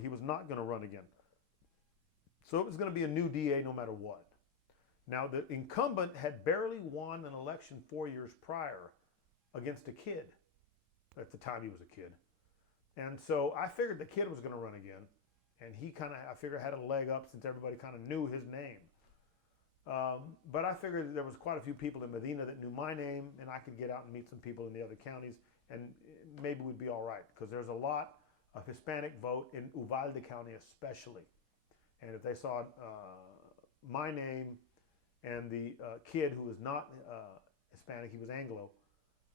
was not going to run again. So it was going to be a new DA no matter what. Now, the incumbent had barely won an election 4 years prior against a kid. At the time, he was a kid. And so I figured the kid was going to run again. And he I figured, had a leg up since everybody kind of knew his name. But I figured there was quite a few people in Medina that knew my name, and I could get out and meet some people in the other counties, and maybe we'd be all right. Because there's a lot of Hispanic vote in Uvalde County especially. And if they saw my name and the kid who was not Hispanic, he was Anglo,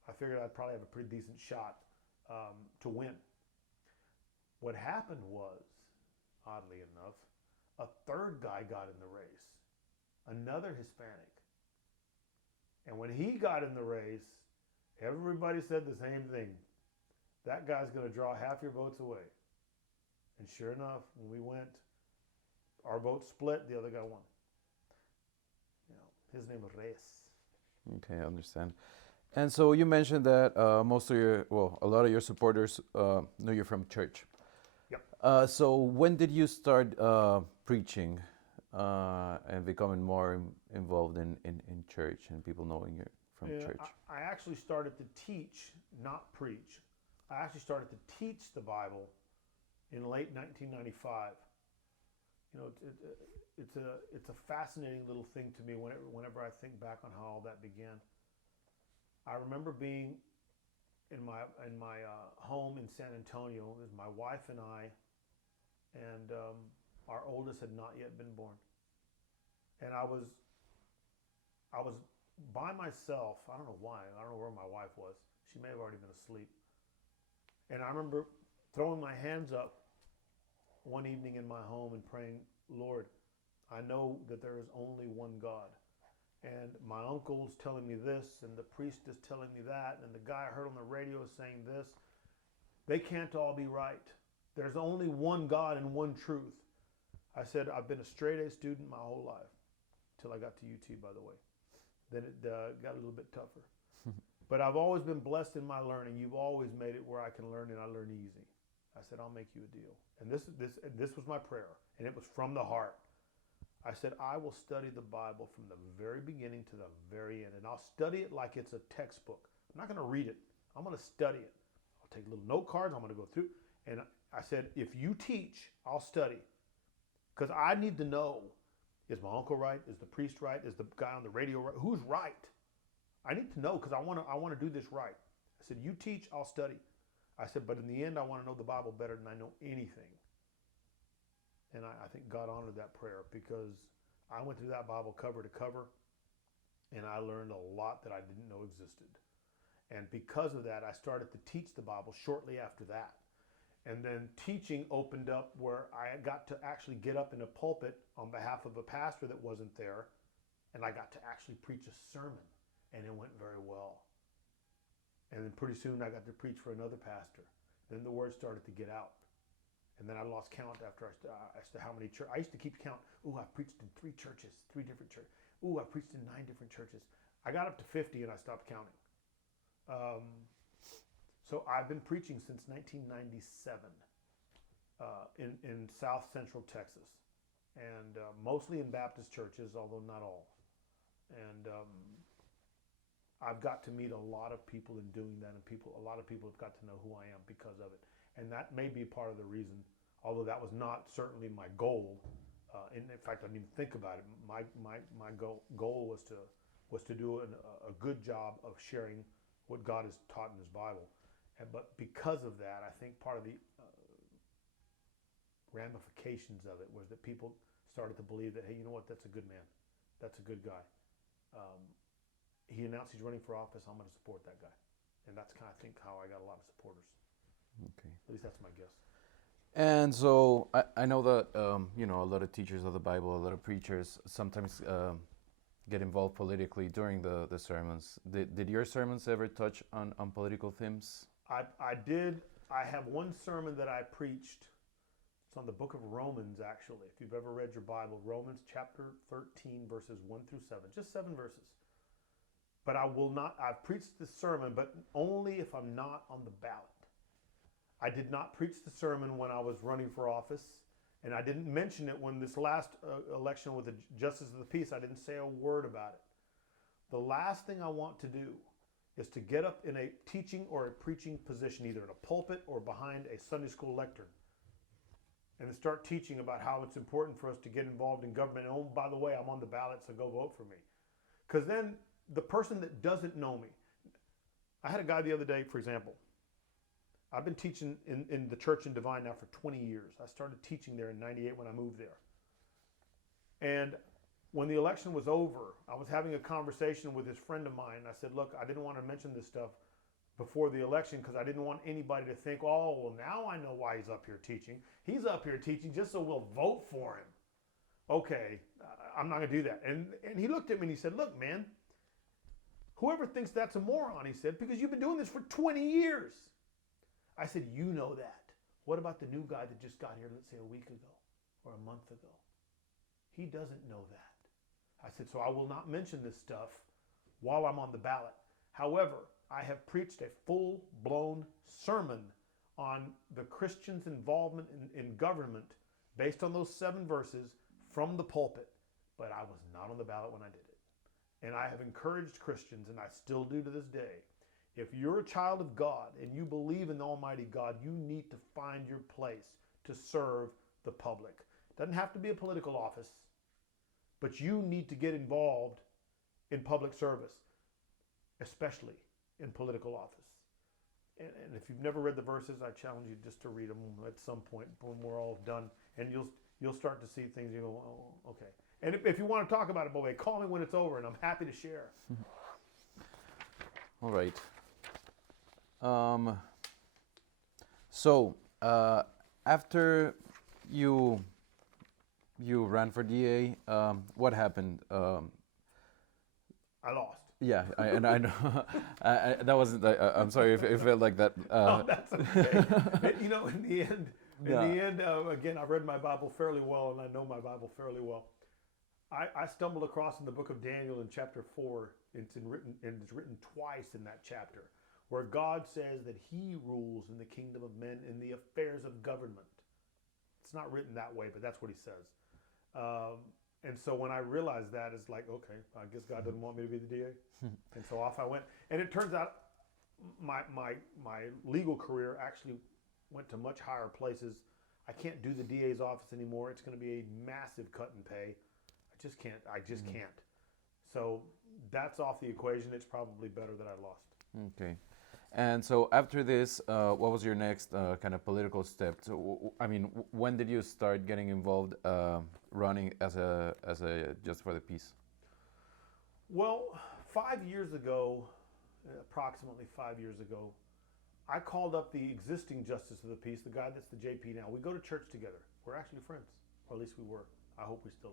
I figured I'd probably have a pretty decent shot to win. What happened was, oddly enough, a third guy got in the race, another Hispanic. And when he got in the race, everybody said the same thing. That guy's going to draw half your votes away. And sure enough, when we went, our votes split, the other guy won. His name was Reyes. Okay, I understand. And so you mentioned that a lot of your supporters knew you from church. Yep. So when did you start preaching and becoming more involved in church and people knowing you from church? I actually started to teach, not preach. I actually started to teach the Bible in late 1995. It's a fascinating little thing to me whenever I think back on how all that began. I remember being in my home in San Antonio. It was my wife and I, and our oldest had not yet been born. And I was by myself. I don't know why. I don't know where my wife was. She may have already been asleep. And I remember throwing my hands up one evening in my home and praying, Lord, I know that there is only one God. And my uncle's telling me this, and the priest is telling me that, and the guy I heard on the radio is saying this. They can't all be right. There's only one God and one truth. I said, I've been a straight-A student my whole life, till I got to UT, by the way. Then it got a little bit tougher. But I've always been blessed in my learning. You've always made it where I can learn, and I learn easy. I said, I'll make you a deal. And this was my prayer, and it was from the heart. I said, I will study the Bible from the very beginning to the very end, and I'll study it like it's a textbook. I'm not going to read it. I'm going to study it. I'll take little note cards. I'm going to go through. And I said, if you teach, I'll study. Because I need to know, is my uncle right? Is the priest right? Is the guy on the radio right? Who's right? I need to know because I want to do this right. I said, you teach, I'll study. I said, but in the end, I want to know the Bible better than I know anything. And I think God honored that prayer, because I went through that Bible cover to cover, and I learned a lot that I didn't know existed. And because of that, I started to teach the Bible shortly after that. And then teaching opened up where I got to actually get up in a pulpit on behalf of a pastor that wasn't there, and I got to actually preach a sermon, and it went very well. And then pretty soon I got to preach for another pastor. Then the word started to get out. And then I lost count after as to how many churches. I used to keep count. Ooh, I preached in 3 churches, 3 different churches. Ooh, I preached in 9 different churches. I got up to 50 and I stopped counting. So I've been preaching since 1997 in South Central Texas, and mostly in Baptist churches, although not all. And I've got to meet a lot of people in doing that, and a lot of people have got to know who I am because of it. And that may be part of the reason, although that was not certainly my goal. In fact, I didn't even think about it. My goal was to do a good job of sharing what God has taught in His Bible. But because of that, I think part of the ramifications of it was that people started to believe that, hey, you know what, that's a good man. That's a good guy. He announced he's running for office. I'm going to support that guy. And that's kind of, I think, how I got a lot of supporters. Okay. At least that's my guess. And so I know that, a lot of teachers of the Bible, a lot of preachers sometimes get involved politically during the sermons. Did your sermons ever touch on political themes? I did. I have one sermon that I preached. It's on the book of Romans, actually. If you've ever read your Bible, Romans chapter 13, verses 1 through 7. Just 7 verses. But I've preached this sermon, but only if I'm not on the ballot. I did not preach the sermon when I was running for office, and I didn't mention it when this last election with the Justice of the Peace. I didn't say a word about it. The last thing I want to do is to get up in a teaching or a preaching position, either in a pulpit or behind a Sunday school lectern, and start teaching about how it's important for us to get involved in government. And oh, by the way, I'm on the ballot, so go vote for me. Because then the person that doesn't know me, I had a guy the other day, for example. I've been teaching in the church in Divine now for 20 years. I started teaching there in 98 when I moved there. And when the election was over, I was having a conversation with this friend of mine. I said, look, I didn't want to mention this stuff before the election because I didn't want anybody to think, oh, well, now I know why he's up here teaching. He's up here teaching just so we'll vote for him. Okay, I'm not going to do that. And he looked at me and he said, look, man, whoever thinks that's a moron, he said, because you've been doing this for 20 years. I said, you know that. What about the new guy that just got here, let's say a week ago or a month ago? He doesn't know that. I said, so I will not mention this stuff while I'm on the ballot. However, I have preached a full-blown sermon on the Christians' involvement in government based on those 7 verses from the pulpit, but I was not on the ballot when I did it. And I have encouraged Christians, and I still do to this day, if you're a child of God and you believe in the Almighty God, you need to find your place to serve the public. It doesn't have to be a political office, but you need to get involved in public service, especially in political office. And if you've never read the verses, I challenge you just to read them at some point when we're all done, and you'll start to see things. You go, oh, okay. And if you want to talk about it, boy, call me when it's over, and I'm happy to share. All right. So after you ran for DA, what happened? I lost. Yeah, I know. That wasn't. I'm sorry if it felt like that. No, that's okay. In the end, again, I've read my Bible fairly well, and I know my Bible fairly well. I stumbled across in the book of Daniel in chapter 4. It's written twice in that chapter, where God says that He rules in the kingdom of men in the affairs of government. It's not written that way, but that's what He says. And so when I realized that, it's like, okay, I guess God doesn't want me to be the DA. And so off I went. And it turns out my legal career actually went to much higher places. I can't do the DA's office anymore. It's going to be a massive cut in pay. I just can't. So that's off the equation. It's probably better that I lost. Okay. And so after this, what was your next kind of political step? So, I mean, when did you start getting involved running as a Just for the Peace? Well, 5 years ago, approximately 5 years ago, I called up the existing Justice of the Peace, the guy that's the JP now. We go to church together. We're actually friends, or at least we were. I hope we still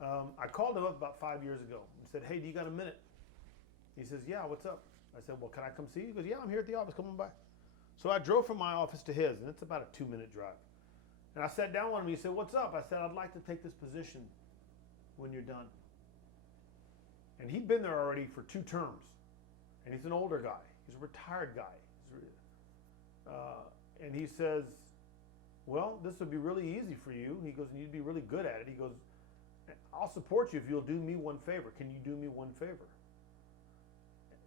are. I called him up about 5 years ago and said, "Hey, do you got a minute?" He says, "Yeah, what's up?" I said, "Well, can I come see you?" He goes, "Yeah, I'm here at the office. Come on by." So I drove from my office to his, and it's about a 2-minute drive. And I sat down with him. He said, "What's up?" I said, "I'd like to take this position when you're done." And he'd been there already for 2 terms. And he's an older guy. He's a retired guy. And he says, "Well, this would be really easy for you." He goes, "And you'd be really good at it." He goes, "I'll support you if you'll do me one favor. Can you do me one favor?"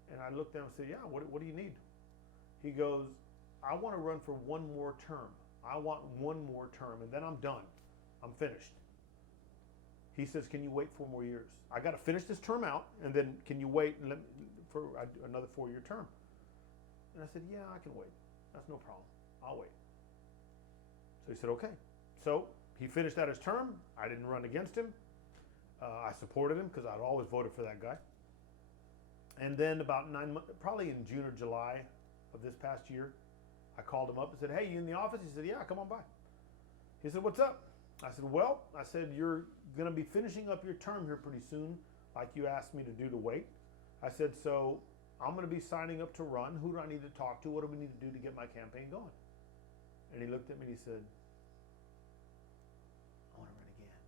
And I looked at him and said, "Yeah, what do you need?" He goes, "I want to run for one more term. I want one more term, and then I'm done. I'm finished." He says, "Can you wait 4 more years? I got to finish this term out, and then can you wait for another 4-year term?" And I said, "Yeah, I can wait. That's no problem. I'll wait." So he said, "Okay." So he finished out his term. I didn't run against him. I supported him because I'd always voted for that guy. And then about 9 months, probably in June or July of this past year, I called him up and said, "Hey, you in the office?" He said, "Yeah, come on by." He said, "What's up?" I said, "Well," I said, "you're going to be finishing up your term here pretty soon, like you asked me to do to wait." I said, "So I'm going to be signing up to run. Who do I need to talk to? What do we need to do to get my campaign going?" And he looked at me and he said, "I want to run again."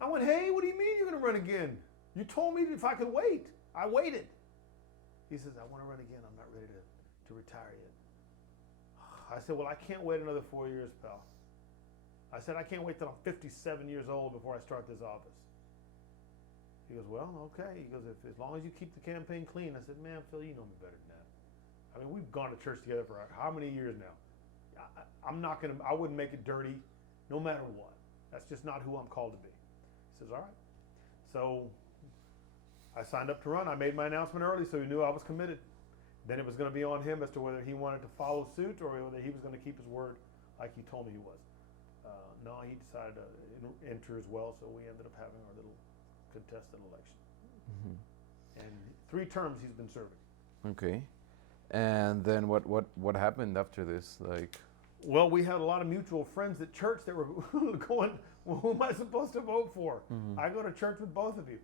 I went, "Hey, what do you mean you're going to run again? You told me if I could wait. I waited." He says, "I want to run again. I'm not ready to retire yet." I said, "Well, I can't wait another 4 years, pal." I said, "I can't wait till I'm 57 years old before I start this office." He goes, "Well, okay." He goes, as long as you keep the campaign clean." I said, "Man, Phil, you know me better than that. I mean, we've gone to church together for how many years now? I wouldn't make it dirty no matter what. That's just not who I'm called to be." He says, "All right." So I signed up to run. I made my announcement early so he knew I was committed. Then it was going to be on him as to whether he wanted to follow suit or whether he was going to keep his word like he told me he was. No, he decided to enter as well, so we ended up having our little contested election. Mm-hmm. And 3 terms he's been serving. Okay. And then what happened after this? Like, well, we had a lot of mutual friends at church that were going, "Well, who am I supposed to vote for?" Mm-hmm. I go to church with both of you.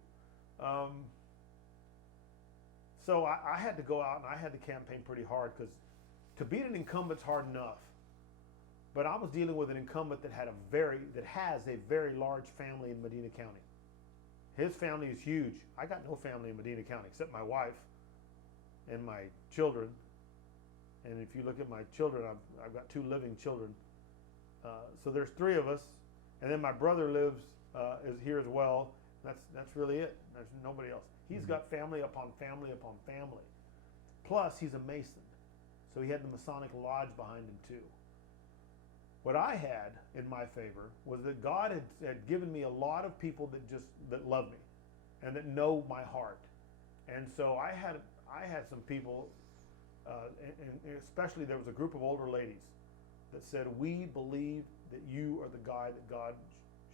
So I had to go out and I had to campaign pretty hard because to beat an incumbent's hard enough. But I was dealing with an incumbent that has a very large family in Medina County. His family is huge. I got no family in Medina County except my wife and my children. And if you look at my children, I've got 2 living children. So there's 3 of us, and then my brother is here as well. That's really it. There's nobody else. He's got family upon family upon family. Plus, he's a Mason, so he had the Masonic Lodge behind him too. What I had in my favor was that God had given me a lot of people that love me and that know my heart. And so I had some people, and especially there was a group of older ladies that said, "We believe that you are the guy that God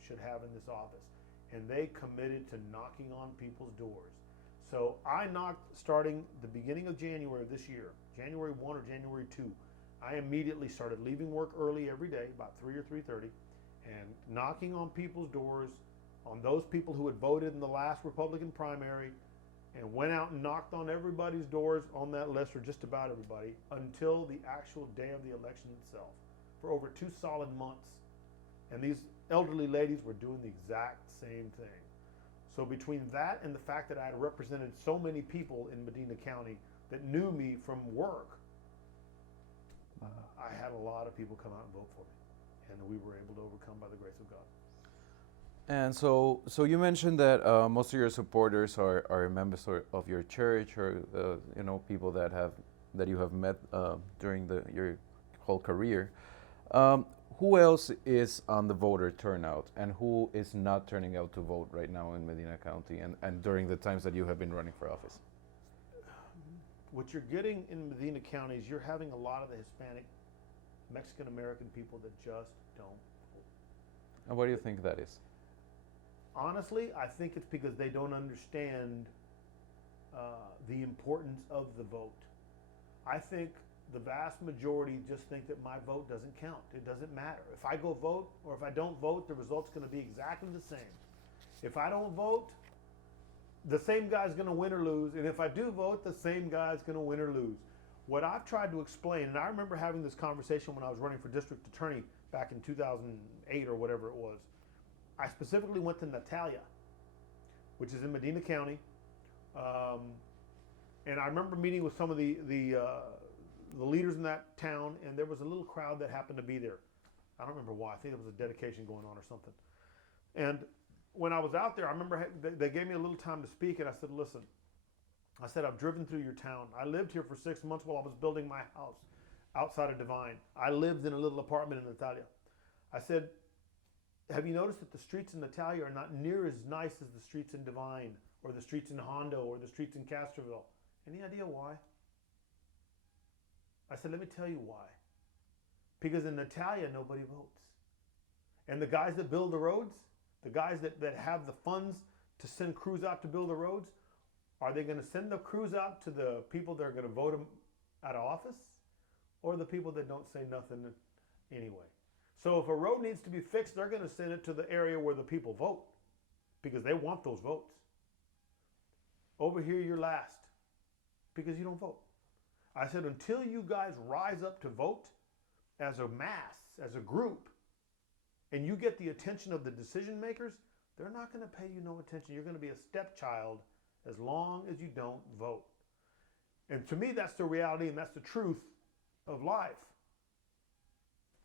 should have in this office." And they committed to knocking on people's doors. So I knocked starting the beginning of January of this year, January 1 or January 2. I immediately started leaving work early every day, about 3 or 3:30, and knocking on people's doors, on those people who had voted in the last Republican primary, and went out and knocked on everybody's doors on that list, or just about everybody, until the actual day of the election itself, for over 2 solid months. And these elderly ladies were doing the exact same thing. So between that and the fact that I had represented so many people in Medina County that knew me from work, I had a lot of people come out and vote for me, and we were able to overcome by the grace of God. And so you mentioned that most of your supporters are members of your church, or people that you have met during your whole career. Who else is on the voter turnout, and who is not turning out to vote right now in Medina County and during the times that you have been running for office? what you're getting in Medina County is you're having a lot of the Hispanic, Mexican-American people that just don't vote. And what do you think that is? Honestly, I think it's because they don't understand the importance of the vote. I think the vast majority just think that my vote doesn't count. It doesn't matter. If I go vote or if I don't vote, the result's going to be exactly the same. If I don't vote, the same guy's going to win or lose. And if I do vote, the same guy's going to win or lose. What I've tried to explain, and I remember having this conversation when I was running for district attorney back in 2008 or whatever it was. I specifically went to Natalia, which is in Medina County. And I remember meeting with some of the leaders in that town, and there was a little crowd that happened to be there. I don't remember why. I think it was a dedication going on or something. And when I was out there, I remember they gave me a little time to speak, and I said, listen, I said, I've driven through your town. I lived here for 6 months while I was building my house outside of Divine. I lived in a little apartment in Natalia. I said, have you noticed that the streets in Natalia are not near as nice as the streets in Divine or the streets in Hondo or the streets in Castroville? Any idea why? I said, let me tell you why. Because in Natalia, nobody votes. And the guys that build the roads, the guys that have the funds to send crews out to build the roads, are they going to send the crews out to the people that are going to vote them out of office or the people that don't say nothing anyway? So if a road needs to be fixed, they're going to send it to the area where the people vote because they want those votes. Over here, you're last because you don't vote. I said, until you guys rise up to vote as a mass, as a group, and you get the attention of the decision makers, they're not going to pay you no attention. You're going to be a stepchild as long as you don't vote. And to me, that's the reality and that's the truth of life.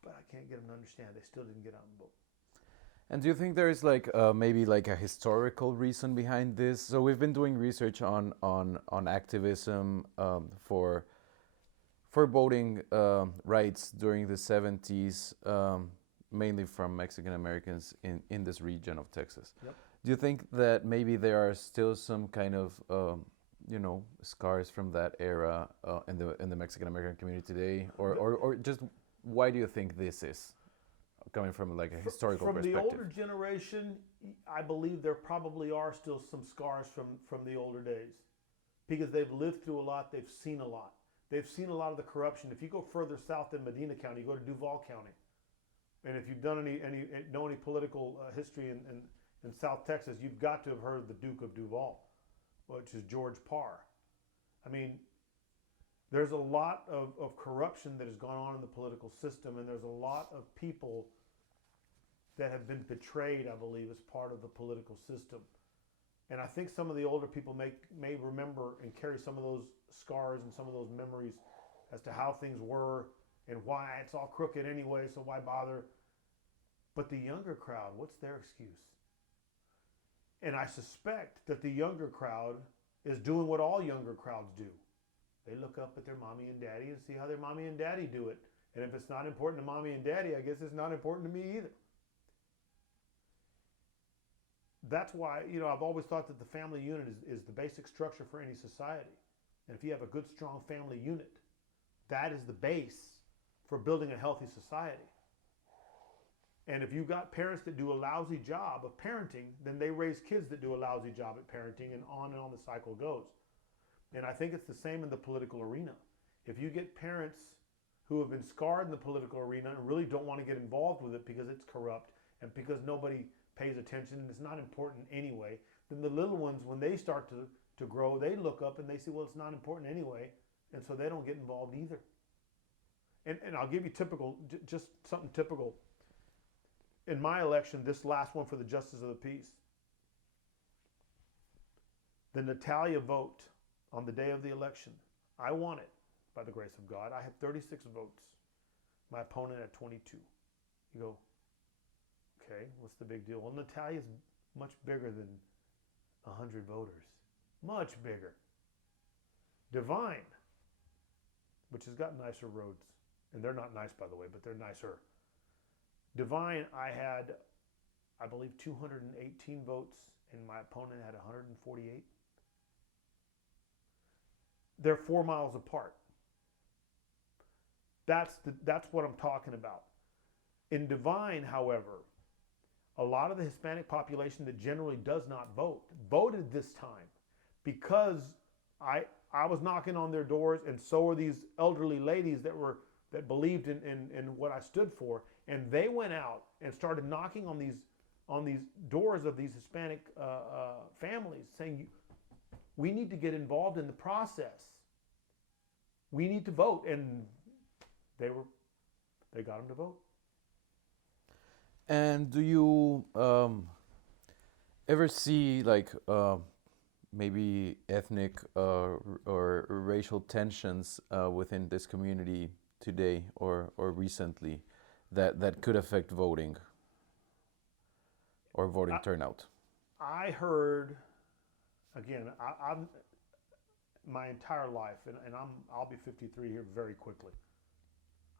But I can't get them to understand. They still didn't get out and vote. And do you think there is like maybe like a historical reason behind this? So we've been doing research on activism for voting rights during the 70s, mainly from Mexican Americans in this region of Texas. Yep. Do you think that maybe there are still some kind of scars from that era in the Mexican American community today, or just why do you think this is? Coming from like a historical perspective. From the older generation, I believe there probably are still some scars from the older days because they've lived through a lot, they've seen a lot. They've seen a lot of the corruption. If you go further south in Medina County, you go to Duval County. And if you've done any political history in South Texas, you've got to have heard of the Duke of Duval, which is George Parr. I mean, there's a lot of corruption that has gone on in the political system, and there's a lot of people that have been betrayed, I believe, as part of the political system. And I think some of the older people may remember and carry some of those scars and some of those memories as to how things were and why it's all crooked anyway, so why bother? But the younger crowd, what's their excuse? And I suspect that the younger crowd is doing what all younger crowds do. They look up at their mommy and daddy and see how their mommy and daddy do it. And if it's not important to mommy and daddy, I guess it's not important to me either. That's why, I've always thought that the family unit is the basic structure for any society. And if you have a good, strong family unit, that is the base for building a healthy society. And if you've got parents that do a lousy job of parenting, then they raise kids that do a lousy job at parenting, and on the cycle goes. And I think it's the same in the political arena. If you get parents who have been scarred in the political arena and really don't want to get involved with it because it's corrupt and because nobody pays attention and it's not important anyway, then the little ones, when they start to grow, they look up and they see, well, it's not important anyway, and so they don't get involved either. And I'll give you just something typical. In my election, this last one for the Justice of the Peace, the Natalia vote on the day of the election, I won it by the grace of God. I had 36 votes. My opponent had 22. You go, okay, what's the big deal? Well, Natalia's much bigger than 100 voters. Much bigger. Divine, which has got nicer roads. And they're not nice, by the way, but they're nicer. Divine, I had, I believe, 218 votes, and my opponent had 148. they're 4 miles apart. That's what I'm talking about. In Divine, however, a lot of the Hispanic population that generally does not vote voted this time because I was knocking on their doors, and so were these elderly ladies that believed in what I stood for, and they went out and started knocking on these doors of these Hispanic families, saying, "We need to get involved in the process. We need to vote," and they got them to vote. And do you ever see like maybe ethnic or racial tensions within this community today or recently that could affect voting or voting turnout? I heard, again, I'm my entire life, and I'll be 53 here very quickly.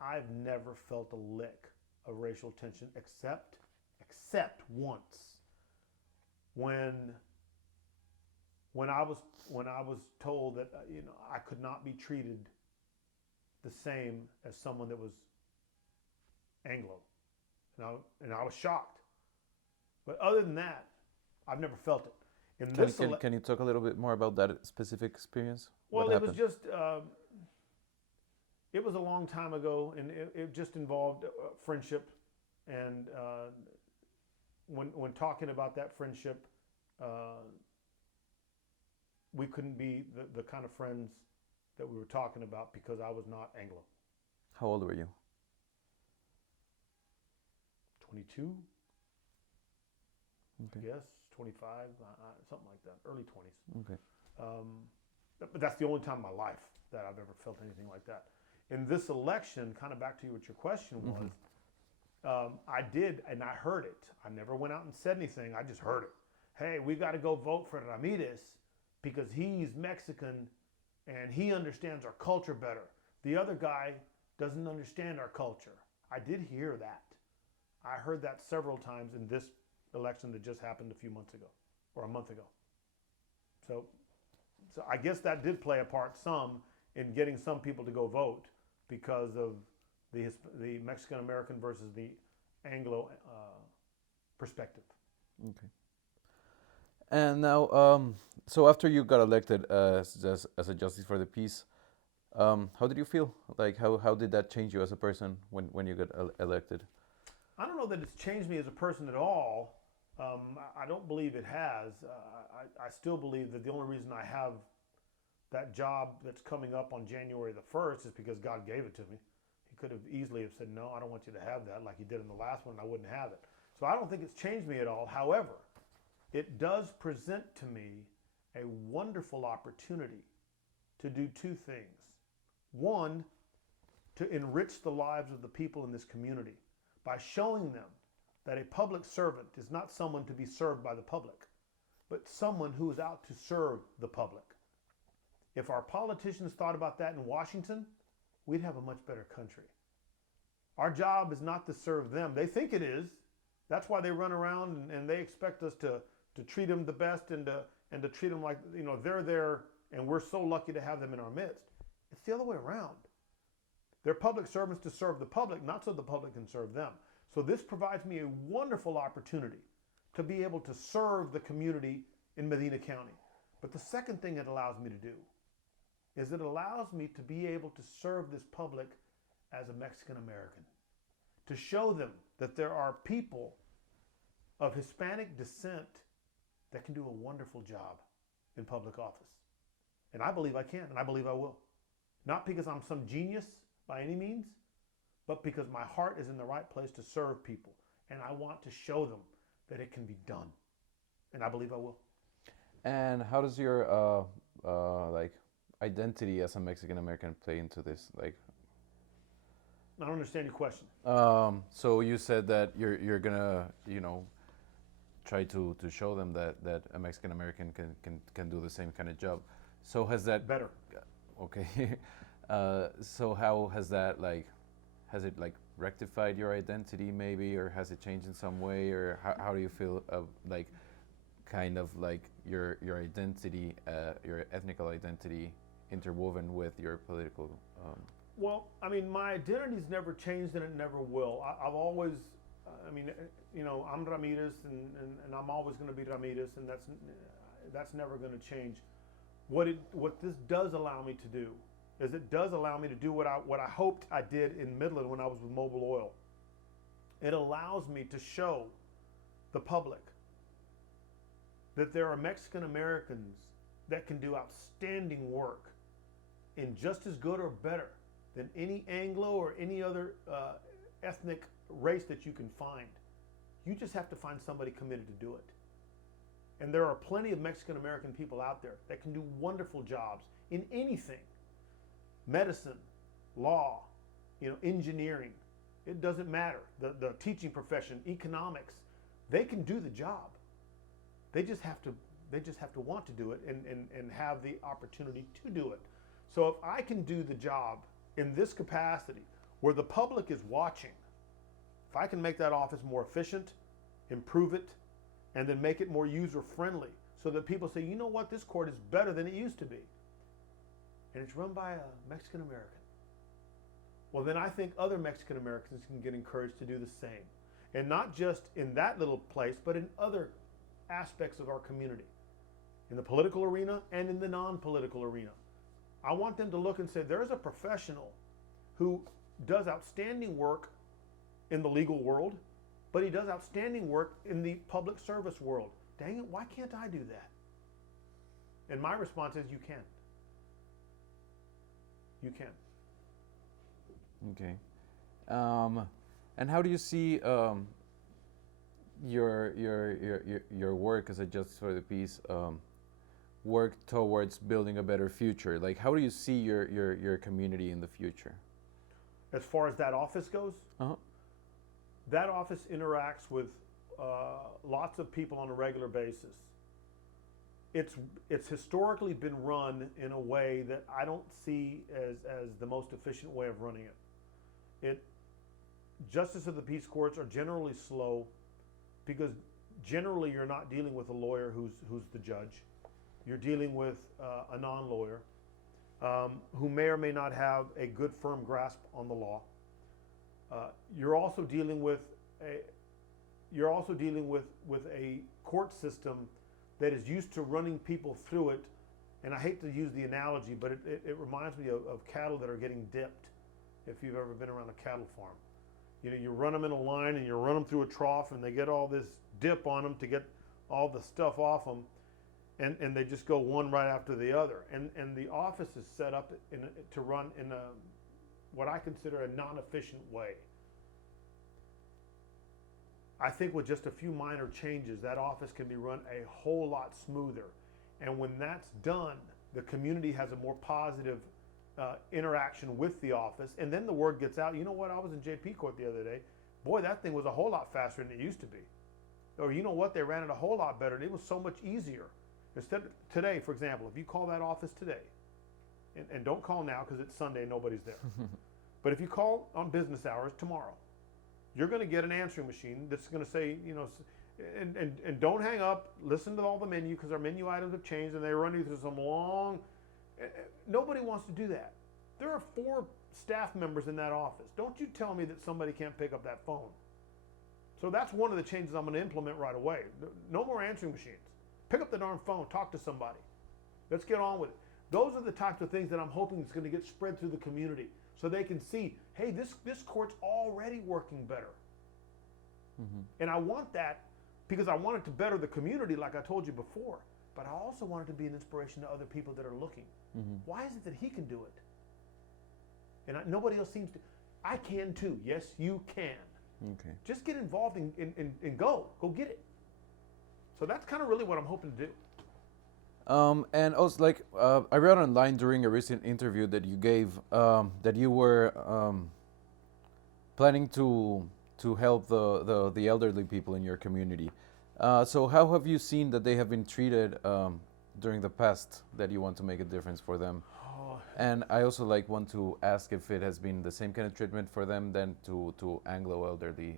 I've never felt a lick of racial tension except once when I was told that I could not be treated the same as someone that was Anglo, and I was shocked. But other than that, I've never felt it. Can you talk a little bit more about that specific experience? Well, it was just it was a long time ago, and it just involved friendship. And when talking about that friendship, we couldn't be the kind of friends that we were talking about because I was not Anglo. How old were you? 22, Okay. I guess, 25, something like that, early 20s. Okay. But that's the only time in my life that I've ever felt anything like that. In this election, kind of back to what your question was, I did, and I heard it. I never went out and said anything. I just heard it. Hey, we got to go vote for Ramirez because he's Mexican and he understands our culture better. The other guy doesn't understand our culture. I did hear that. I heard that several times in this election that just happened a few months ago or a month ago. So I guess that did play a part some in getting some people to go vote because of the Mexican American versus the Anglo perspective. Okay. And now, so after you got elected as a justice for the peace, how did you feel? Like, how did that change you as a person when you got elected? I don't know that it's changed me as a person at all. I don't believe it has. I still believe that the only reason I have that job that's coming up on January the 1st is because God gave it to me. He could have easily have said, no, I don't want you to have that like he did in the last one, and I wouldn't have it. So I don't think it's changed me at all. However, it does present to me a wonderful opportunity to do two things. One, to enrich the lives of the people in this community by showing them that a public servant is not someone to be served by the public, but someone who is out to serve the public. If our politicians thought about that in Washington, we'd have a much better country. Our job is not to serve them. They think it is. That's why they run around and they expect us to treat them the best and to treat them like, they're there and we're so lucky to have them in our midst. It's the other way around. They're public servants to serve the public, not so the public can serve them. So this provides me a wonderful opportunity to be able to serve the community in Medina County. But the second thing it allows me to do is it allows me to be able to serve this public as a Mexican American, to show them that there are people of Hispanic descent that can do a wonderful job in public office. And I believe I can, and I believe I will. Not because I'm some genius by any means, but because my heart is in the right place to serve people. And I want to show them that it can be done. And I believe I will. And how does your identity as a Mexican American play into this? Like, I don't understand your question. So you said that you're gonna try to show them that a Mexican American can do the same kind of job. So has that better? Okay. So how has that has it rectified your identity maybe, or has it changed in some way, or how do you feel of your identity, your ethnical identity interwoven with your political. Well, I mean, my identity's never changed and it never will. I've always, I mean, I'm Ramirez and I'm always going to be Ramirez, and that's never going to change. What this does allow me to do is it does allow me to do what I hoped I did in Midland when I was with Mobil Oil. It allows me to show the public that there are Mexican Americans that can do outstanding work in just as good or better than any Anglo or any other ethnic race that you can find. You just have to find somebody committed to do it. And there are plenty of Mexican American people out there that can do wonderful jobs in anything. Medicine, law, engineering. It doesn't matter. The teaching profession, economics, they can do the job. They just have to want to do it and have the opportunity to do it. So if I can do the job in this capacity where the public is watching, if I can make that office more efficient, improve it, and then make it more user-friendly so that people say, you know what, this court is better than it used to be. And it's run by a Mexican American. Well, then I think other Mexican Americans can get encouraged to do the same. And not just in that little place, but in other aspects of our community, in the political arena and in the non-political arena. I want them to look and say, there's a professional who does outstanding work in the legal world, but he does outstanding work in the public service world. Dang it, why can't I do that? And my response is, you can. You can. Okay. And how do you see your work, as I just saw the piece, work towards building a better future? Like, how do you see your community in the future? As far as that office goes, that office interacts with lots of people on a regular basis. It's historically been run in a way that I don't see as the most efficient way of running it. Justice of the peace courts are generally slow because generally you're not dealing with a lawyer who's the judge. You're dealing with a non-lawyer who may or may not have a good firm grasp on the law. You're also dealing with a court system that is used to running people through it. And I hate to use the analogy, but it reminds me of cattle that are getting dipped, if you've ever been around a cattle farm. You run them in a line and you run them through a trough and they get all this dip on them to get all the stuff off them, and they just go one right after the other. And the office is set up to run in what I consider a non-efficient way. I think with just a few minor changes, that office can be run a whole lot smoother. And when that's done, the community has a more positive interaction with the office. And then the word gets out, you know what, I was in JP court the other day. Boy, that thing was a whole lot faster than it used to be. Or you know what, they ran it a whole lot better. And it was so much easier. Instead, today, for example, if you call that office today, and don't call now because it's Sunday and nobody's there. But if you call on business hours tomorrow, you're going to get an answering machine that's going to say, and don't hang up, listen to all the menu because our menu items have changed and they run you through some long, nobody wants to do that. There are 4 staff members in that office. Don't you tell me that somebody can't pick up that phone. So that's one of the changes I'm going to implement right away. No more answering machines. Pick up the darn phone, talk to somebody. Let's get on with it. Those are the types of things that I'm hoping is going to get spread through the community so they can see, hey, this court's already working better. Mm-hmm. And I want that because I want it to better the community like I told you before, but I also want it to be an inspiration to other people that are looking. Mm-hmm. Why is it that he can do it? And nobody else seems to. I can too. Yes, you can. Okay. Just get involved and go get it. So that's kind of really what I'm hoping to do. And also, I read online during a recent interview that you gave that you were planning to help the elderly people in your community. So how have you seen that they have been treated during the past that you want to make a difference for them? And I also want to ask if it has been the same kind of treatment for them than to Anglo elderly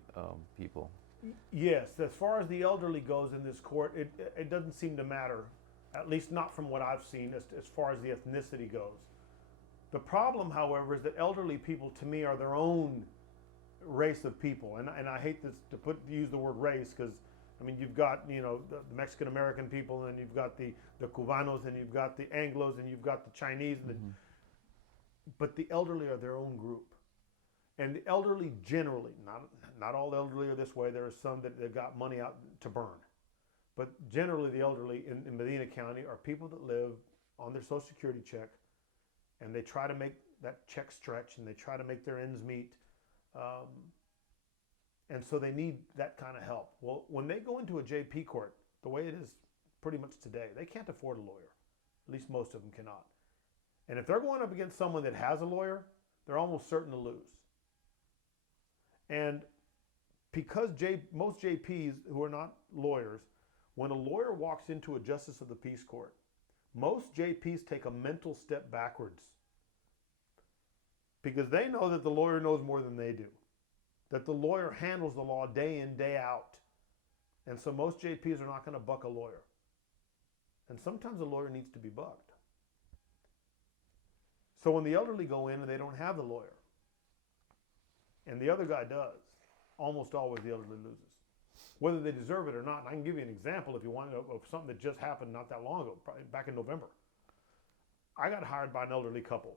people. Yes, as far as the elderly goes in this court, it doesn't seem to matter at least not from what I've seen as far as the ethnicity goes. The problem, however, is that elderly people, to me, are their own race of people. And I hate this to use the word race, because I mean, you've got, the Mexican American people, and you've got the Cubanos, and you've got the Anglos, and you've got the Chinese, and but the elderly are their own group. And the elderly generally, not all elderly are this way. There are some that got money out to burn. But generally the elderly in Medina County are people that live on their Social Security check, and they try to make that check stretch, and they try to make their ends meet. And so they need that kind of help. Well, when they go into a JP court, the way it is pretty much today, they can't afford a lawyer. At least most of them cannot. And if they're going up against someone that has a lawyer, they're almost certain to lose. And because most JPs who are not lawyers, when a lawyer walks into a Justice of the Peace Court, most JPs take a mental step backwards, because they know that the lawyer knows more than they do, that the lawyer handles the law day in, day out. And so most JPs are not going to buck a lawyer. And sometimes a lawyer needs to be bucked. So when the elderly go in and they don't have the lawyer, and the other guy does, almost always the elderly loses, whether they deserve it or not. And I can give you an example if you want, of something that just happened not that long ago, probably back in November. I got hired by an elderly couple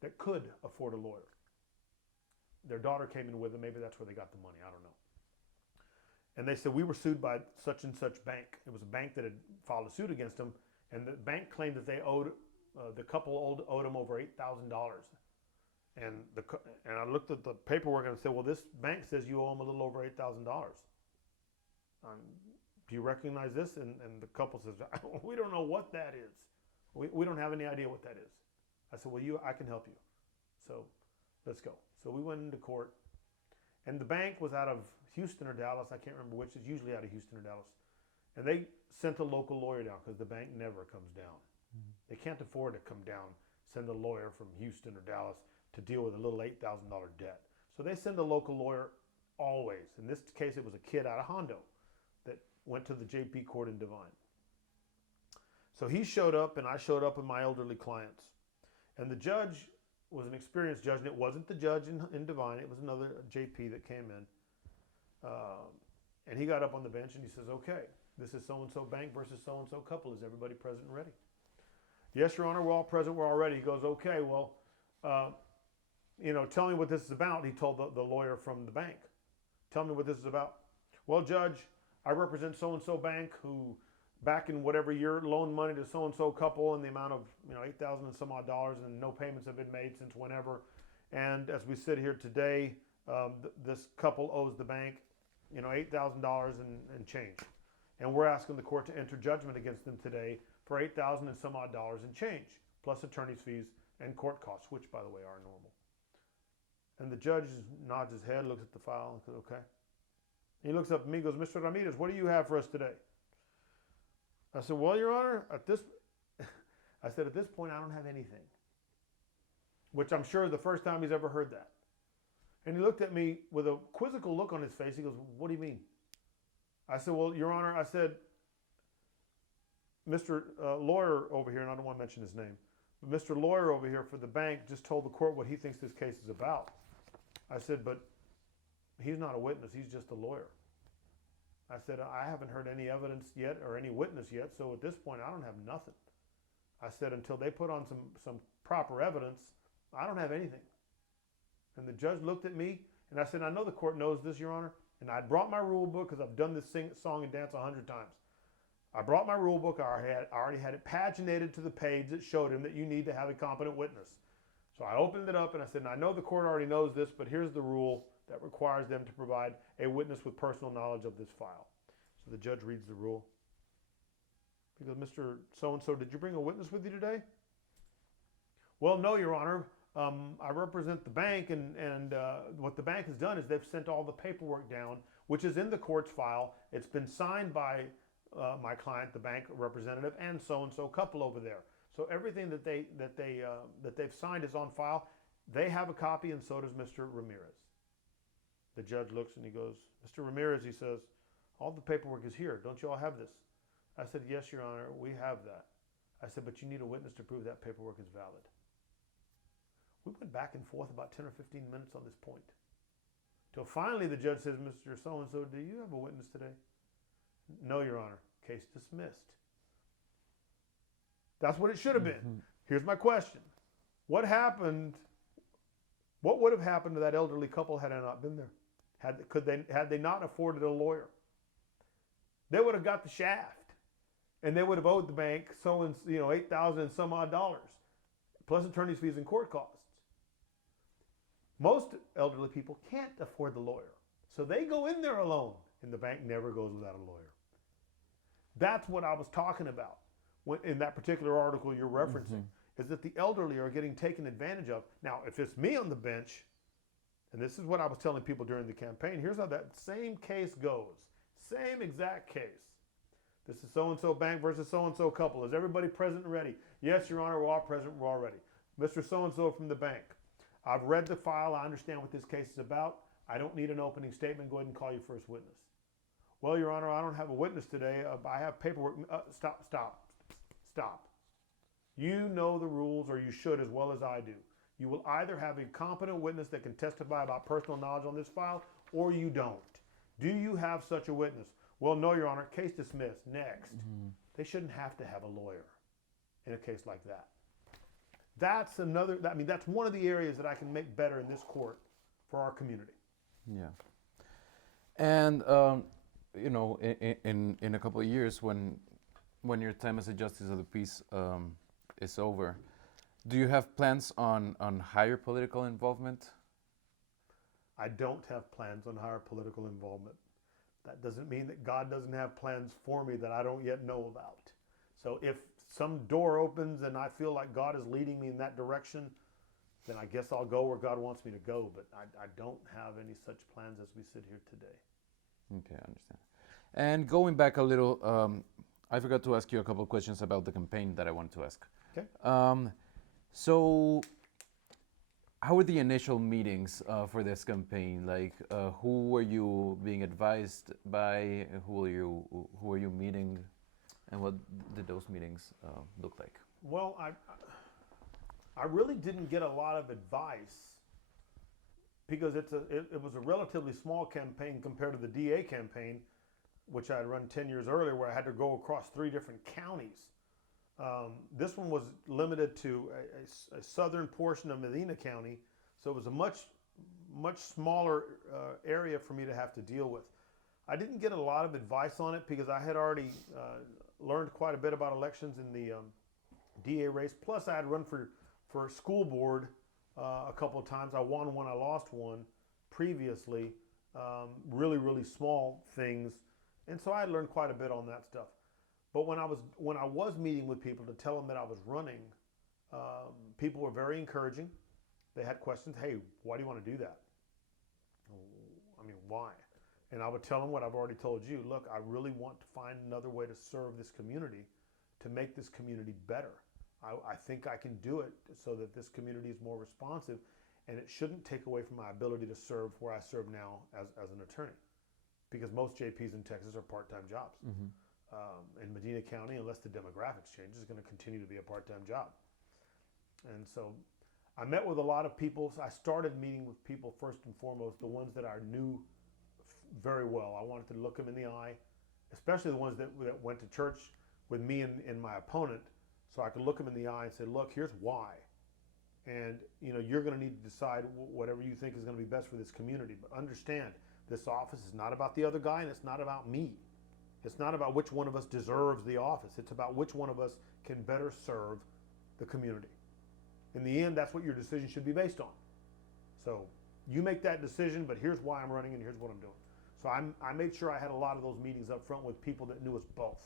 that could afford a lawyer. Their daughter came in with them. Maybe that's where they got the money. I don't know. And they said, we were sued by such and such bank. It was a bank that had filed a suit against them, and the bank claimed that they owed, the couple owed them over $8,000. And I looked at the paperwork and I said, well, this bank says you owe them a little over $8,000. Do you recognize this? And the couple says, we don't know what that is. We don't have any idea what that is. I said, well, I can help you. So let's go. So we went into court, and the bank was out of Houston or Dallas. I can't remember which. Is usually out of Houston or Dallas. And they sent a local lawyer down, because the bank never comes down. They can't afford to come down, send a lawyer from Houston or Dallas to deal with a little $8,000 debt. So they send a local lawyer always. In this case, it was a kid out of Hondo that went to the JP court in Divine. So he showed up, and I showed up with my elderly clients. And the judge was an experienced judge, and it wasn't the judge in Divine. It was another JP that came in. And he got up on the bench, and he says, okay, this is so-and-so bank versus so-and-so couple. Is everybody present and ready? Yes, Your Honor, we're all present. We're all ready. He goes, okay, well, tell me what this is about. He told the lawyer from the bank. Tell me what this is about. Well, Judge, I represent so-and-so bank who, back in whatever year, loaned money to so-and-so couple in the amount of $8,000 and some odd dollars, and no payments have been made since whenever. And as we sit here today, this couple owes the bank, $8,000 and change. And we're asking the court to enter judgment against them today for $8,000 and some odd dollars and change, plus attorney's fees and court costs, which, by the way, are normal. And the judge nods his head, looks at the file, and says, okay. He looks up at me and goes, Mr. Ramirez, what do you have for us today? I said, well, Your Honor, at this point, I don't have anything. Which I'm sure is the first time he's ever heard that. And he looked at me with a quizzical look on his face. He goes, what do you mean? I said, well, Your Honor, I said, Mr. Lawyer over here, and I don't want to mention his name, but Mr. Lawyer over here for the bank just told the court what he thinks this case is about. I said, but he's not a witness. He's just a lawyer. I said, I haven't heard any evidence yet or any witness yet, so at this point, I don't have nothing. I said, until they put on some proper evidence, I don't have anything. And the judge looked at me, and I said, I know the court knows this, Your Honor, and I brought my rule book because I've done this song and dance 100 times. I brought my rule book. I already had it paginated to the page that showed him that you need to have a competent witness. So I opened it up and I said, I know the court already knows this, but here's the rule that requires them to provide a witness with personal knowledge of this file. So the judge reads the rule. He goes, Mr. So-and-so, did you bring a witness with you today? Well, no, Your Honor. I represent the bank, and what the bank has done is they've sent all the paperwork down, which is in the court's file. It's been signed by my client, the bank representative, and so-and-so couple over there. So everything that they've signed is on file. They have a copy, and so does Mr. Ramirez. The judge looks and he goes, Mr. Ramirez, he says, all the paperwork is here. Don't you all have this? I said, yes, Your Honor, we have that. I said, but you need a witness to prove that paperwork is valid. We went back and forth about 10 or 15 minutes on this point. Till finally the judge says, Mr. So-and-so, do you have a witness today? No, Your Honor. Case dismissed. That's what it should have been. Here's my question. What happened? What would have happened to that elderly couple had I not been there? Had they not afforded a lawyer? They would have got the shaft, and they would have owed the bank $8,000 and some odd dollars, plus attorney's fees and court costs. Most elderly people can't afford the lawyer, so they go in there alone, and the bank never goes without a lawyer. That's what I was talking about in that particular article you're referencing, is that the elderly are getting taken advantage of. Now, if it's me on the bench, and this is what I was telling people during the campaign, here's how that same case goes. Same exact case. This is so-and-so bank versus so-and-so couple. Is everybody present and ready? Yes, Your Honor, we're all present, we're all ready. Mr. So-and-so from the bank. I've read the file, I understand what this case is about. I don't need an opening statement, go ahead and call your first witness. Well, Your Honor, I don't have a witness today. I have paperwork. Stop. You know the rules, or you should as well as I do. You will either have a competent witness that can testify about personal knowledge on this file, or you don't. Do you have such a witness? Well, no, Your Honor. Case dismissed. Next. They shouldn't have to have a lawyer in a case like that. That's one of the areas that I can make better in this court for our community. Yeah. And in a couple of years, when your time as a justice of the peace is over, do you have plans on higher political involvement? I don't have plans on higher political involvement. That doesn't mean that God doesn't have plans for me that I don't yet know about. So if some door opens and I feel like God is leading me in that direction, then I guess I'll go where God wants me to go. But I don't have any such plans as we sit here today. Okay, I understand. And going back a little, I forgot to ask you a couple of questions about the campaign that I wanted to ask. Okay. So how were the initial meetings for this campaign? Like, who were you being advised by? Who were you meeting? And what did those meetings look like? Well, I really didn't get a lot of advice because it was a relatively small campaign compared to the DA campaign, which I had run 10 years earlier, where I had to go across 3 different counties. This one was limited to a southern portion of Medina County, so it was a much smaller area for me to have to deal with. I didn't get a lot of advice on it because I had already learned quite a bit about elections in the DA race. Plus, I had run for school board a couple of times. I won one, I lost one previously. Really small things, and so I had learned quite a bit on that stuff. But when I was meeting with people to tell them that I was running, people were very encouraging. They had questions. Hey, why do you want to do that? I mean, why? And I would tell them what I've already told you. Look, I really want to find another way to serve this community, to make this community better. I think I can do it so that this community is more responsive, and it shouldn't take away from my ability to serve where I serve now as an attorney, because most JPs in Texas are part-time jobs. In Medina County, unless the demographics change, is going to continue to be a part-time job. And so I met with a lot of people. So I started meeting with people first and foremost, the ones that I knew very well. I wanted to look them in the eye, especially the ones that went to church with me and my opponent, so I could look them in the eye and say, look, here's why. And you're going to need to decide whatever you think is going to be best for this community. But understand, this office is not about the other guy, and it's not about me. It's not about which one of us deserves the office. It's about which one of us can better serve the community. In the end, that's what your decision should be based on. So you make that decision, but here's why I'm running and here's what I'm doing. So I made sure I had a lot of those meetings up front with people that knew us both.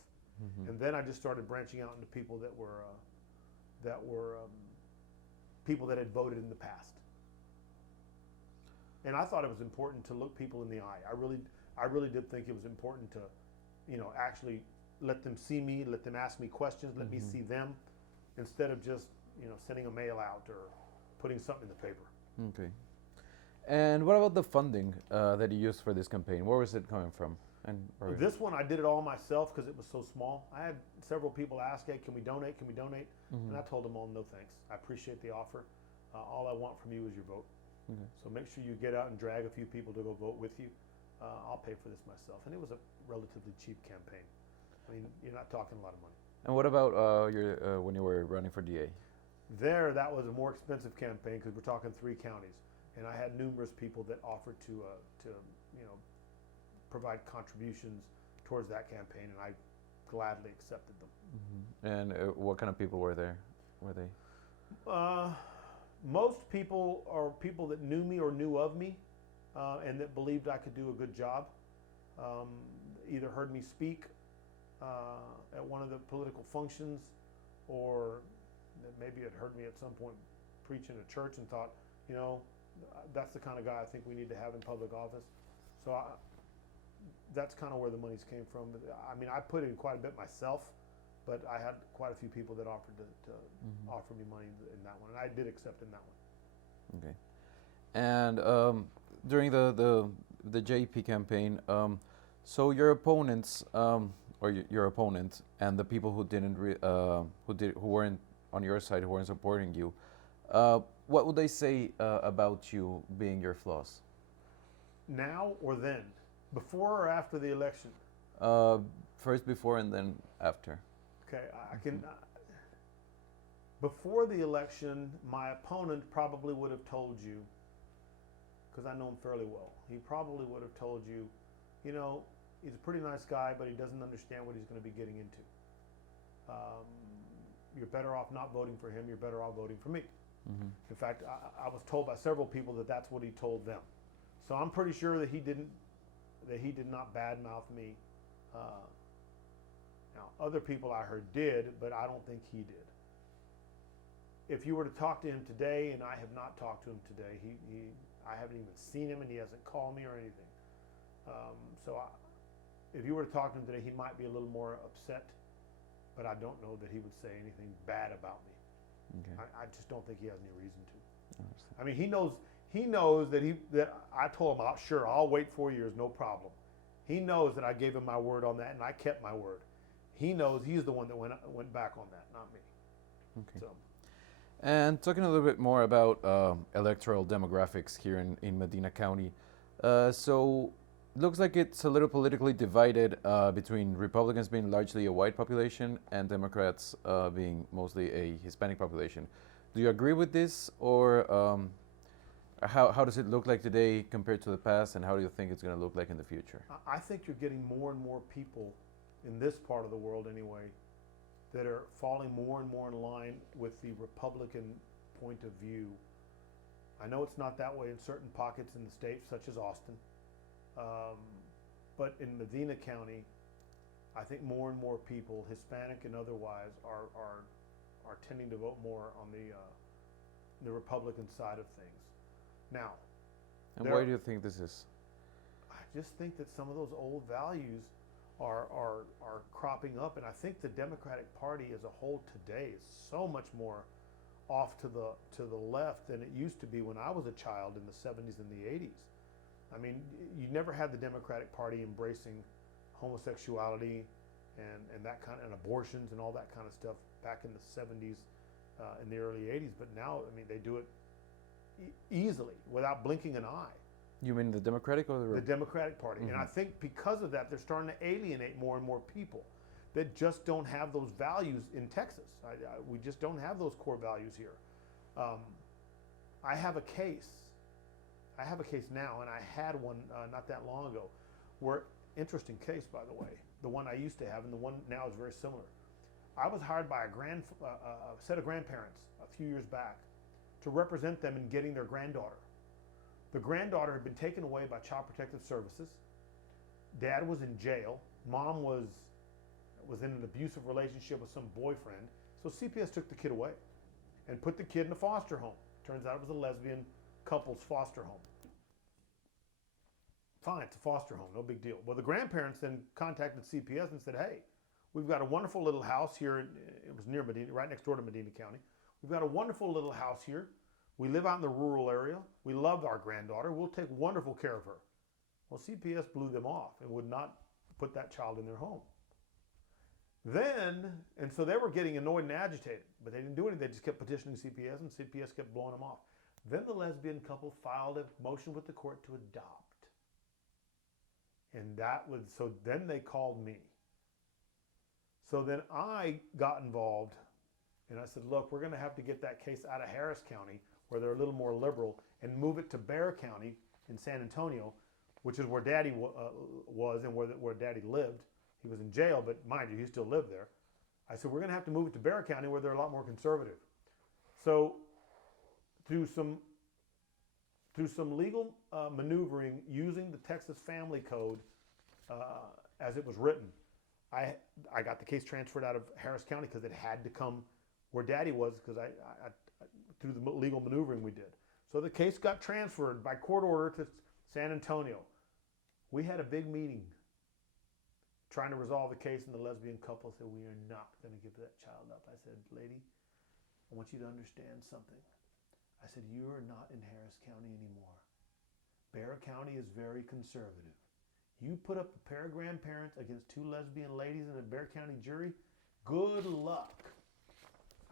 And then I just started branching out into people that were people that had voted in the past. And I thought it was important to look people in the eye. I really did think it was important to, actually let them see me, let them ask me questions, let me see them, instead of just, sending a mail out or putting something in the paper. Okay. And what about the funding that you used for this campaign? Where was it coming from? And This one, I did it all myself because it was so small. I had several people ask, hey, can we donate? Can we donate? And I told them all, no thanks. I appreciate the offer. All I want from you is your vote. Okay. So make sure you get out and drag a few people to go vote with you. I'll pay for this myself. And it was a relatively cheap campaign. I mean, you're not talking a lot of money. And what about your when you were running for DA? There, that was a more expensive campaign because we're talking 3 counties. And I had numerous people that offered to provide contributions towards that campaign, and I gladly accepted them. And what kind of people were there? Were they? Most people are people that knew me or knew of me, and that believed I could do a good job. Either heard me speak at one of the political functions, or that maybe had heard me at some point preach in a church and thought, that's the kind of guy I think we need to have in public office. So that's kind of where the monies came from. I mean, I put in quite a bit myself, but I had quite a few people that offered to offer me money in that one, and I did accept in that one. Okay. And during the JP campaign, so your opponents, or your opponent, and the people who didn't, who weren't on your side, who weren't supporting you, what would they say about you being your flaws? Now or then? Before or after the election? First before and then after. Okay, I can. Before the election, my opponent probably would have told you, because I know him fairly well, he probably would have told you, he's a pretty nice guy, but he doesn't understand what he's going to be getting into. You're better off not voting for him. You're better off voting for me. In fact, I was told by several people that that's what he told them. So I'm pretty sure that he did not badmouth me. Now, other people I heard did, but I don't think he did. If you were to talk to him today, and I have not talked to him today, I haven't even seen him, and he hasn't called me or anything. If you were to talk to him today, he might be a little more upset, but I don't know that he would say anything bad about me. Okay. I just don't think he has any reason to. I mean, he knows that I told him, sure, I'll wait 4 years, no problem. He knows that I gave him my word on that, and I kept my word. He knows he's the one that went back on that, not me. Okay. So. And talking a little bit more about electoral demographics here in Medina County. So looks like it's a little politically divided between Republicans being largely a white population and Democrats being mostly a Hispanic population. Do you agree with this, or how does it look like today compared to the past, and how do you think it's going to look like in the future? I think you're getting more and more people in this part of the world anyway that are falling more and more in line with the Republican point of view. I know it's not that way in certain pockets in the state, such as Austin. But in Medina County, I think more and more people, Hispanic and otherwise, are tending to vote more on the Republican side of things. Now, and why do you think this is? I just think that some of those old values are cropping up, and I think the Democratic Party as a whole today is so much more off to the left than it used to be when I was a child in the 70s and the 80s. I mean, you never had the Democratic Party embracing homosexuality and that kind of, and abortions and all that kind of stuff back in the 70s in the early 80s. But now, I mean, they do it easily without blinking an eye. You mean the Democratic or the Democratic Party? And I think because of that, they're starting to alienate more and more people that just don't have those values in Texas. We just don't have those core values here. I have a case now, and I had one not that long ago, where, interesting case, by the way, the one I used to have and the one now is very similar. I was hired by a set of grandparents a few years back to represent them in getting their granddaughter. The granddaughter had been taken away by Child Protective Services. Dad was in jail. Mom was in an abusive relationship with some boyfriend. So CPS took the kid away and put the kid in a foster home. Turns out it was a lesbian couple's foster home. Fine, it's a foster home, no big deal. Well, the grandparents then contacted CPS and said, hey, we've got a wonderful little house here. It was near Medina, right next door to Medina County. We've got a wonderful little house here. We live out in the rural area. We love our granddaughter. We'll take wonderful care of her. Well, CPS blew them off and would not put that child in their home. Then, and so they were getting annoyed and agitated, but they didn't do anything. They just kept petitioning CPS, and CPS kept blowing them off. Then the lesbian couple filed a motion with the court to adopt. And that was, so then they called me. So then I got involved, and I said, look, we're going to have to get that case out of Harris County, where they're a little more liberal, and move it to Bexar County in San Antonio, which is where Daddy was and where Daddy lived. He was in jail, but mind you, he still lived there. I said, we're going to have to move it to Bexar County, where they're a lot more conservative. So through some legal maneuvering using the Texas Family Code as it was written, I got the case transferred out of Harris County because it had to come where Daddy was, because I through the legal maneuvering we did. So the case got transferred by court order to San Antonio. We had a big meeting trying to resolve the case, and the lesbian couple said, we are not going to give that child up. I said, lady, I want you to understand something. I said, you are not in Harris County anymore. Bexar County is very conservative. You put up a pair of grandparents against two lesbian ladies in a Bexar County jury, good luck.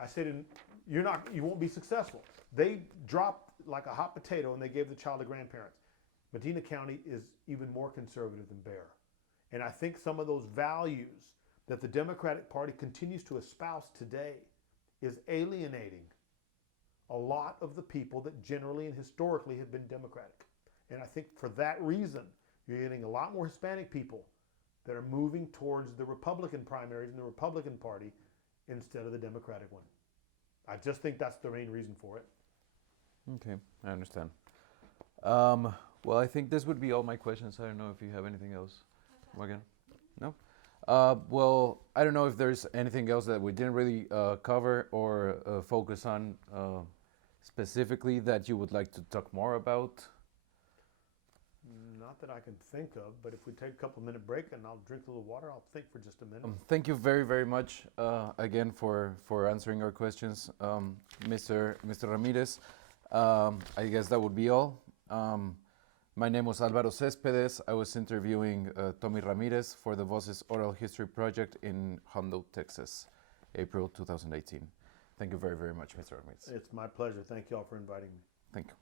I said, and you won't be successful. They dropped like a hot potato, and they gave the child to grandparents. Medina County is even more conservative than Bexar. And I think some of those values that the Democratic Party continues to espouse today is alienating a lot of the people that generally and historically have been Democratic. And I think for that reason, you're getting a lot more Hispanic people that are moving towards the Republican primaries and the Republican Party instead of the Democratic one. I just think that's the main reason for it. Okay, I understand. Well, I think this would be all my questions. I don't know if you have anything else, Morgan. No? Well, I don't know if there's anything else that we didn't really cover or focus on specifically that you would like to talk more about. Not that I can think of, but if we take a couple-minute break and I'll drink a little water, I'll think for just a minute. Thank you very, very much again for answering our questions, Mr. Ramirez. I guess that would be all. My name was Álvaro Céspedes. I was interviewing Tommy Ramirez for the Voces Oral History Project in Hondo, Texas, April 2018. Thank you very, very much, Mr. Ramirez. It's my pleasure. Thank you all for inviting me. Thank you.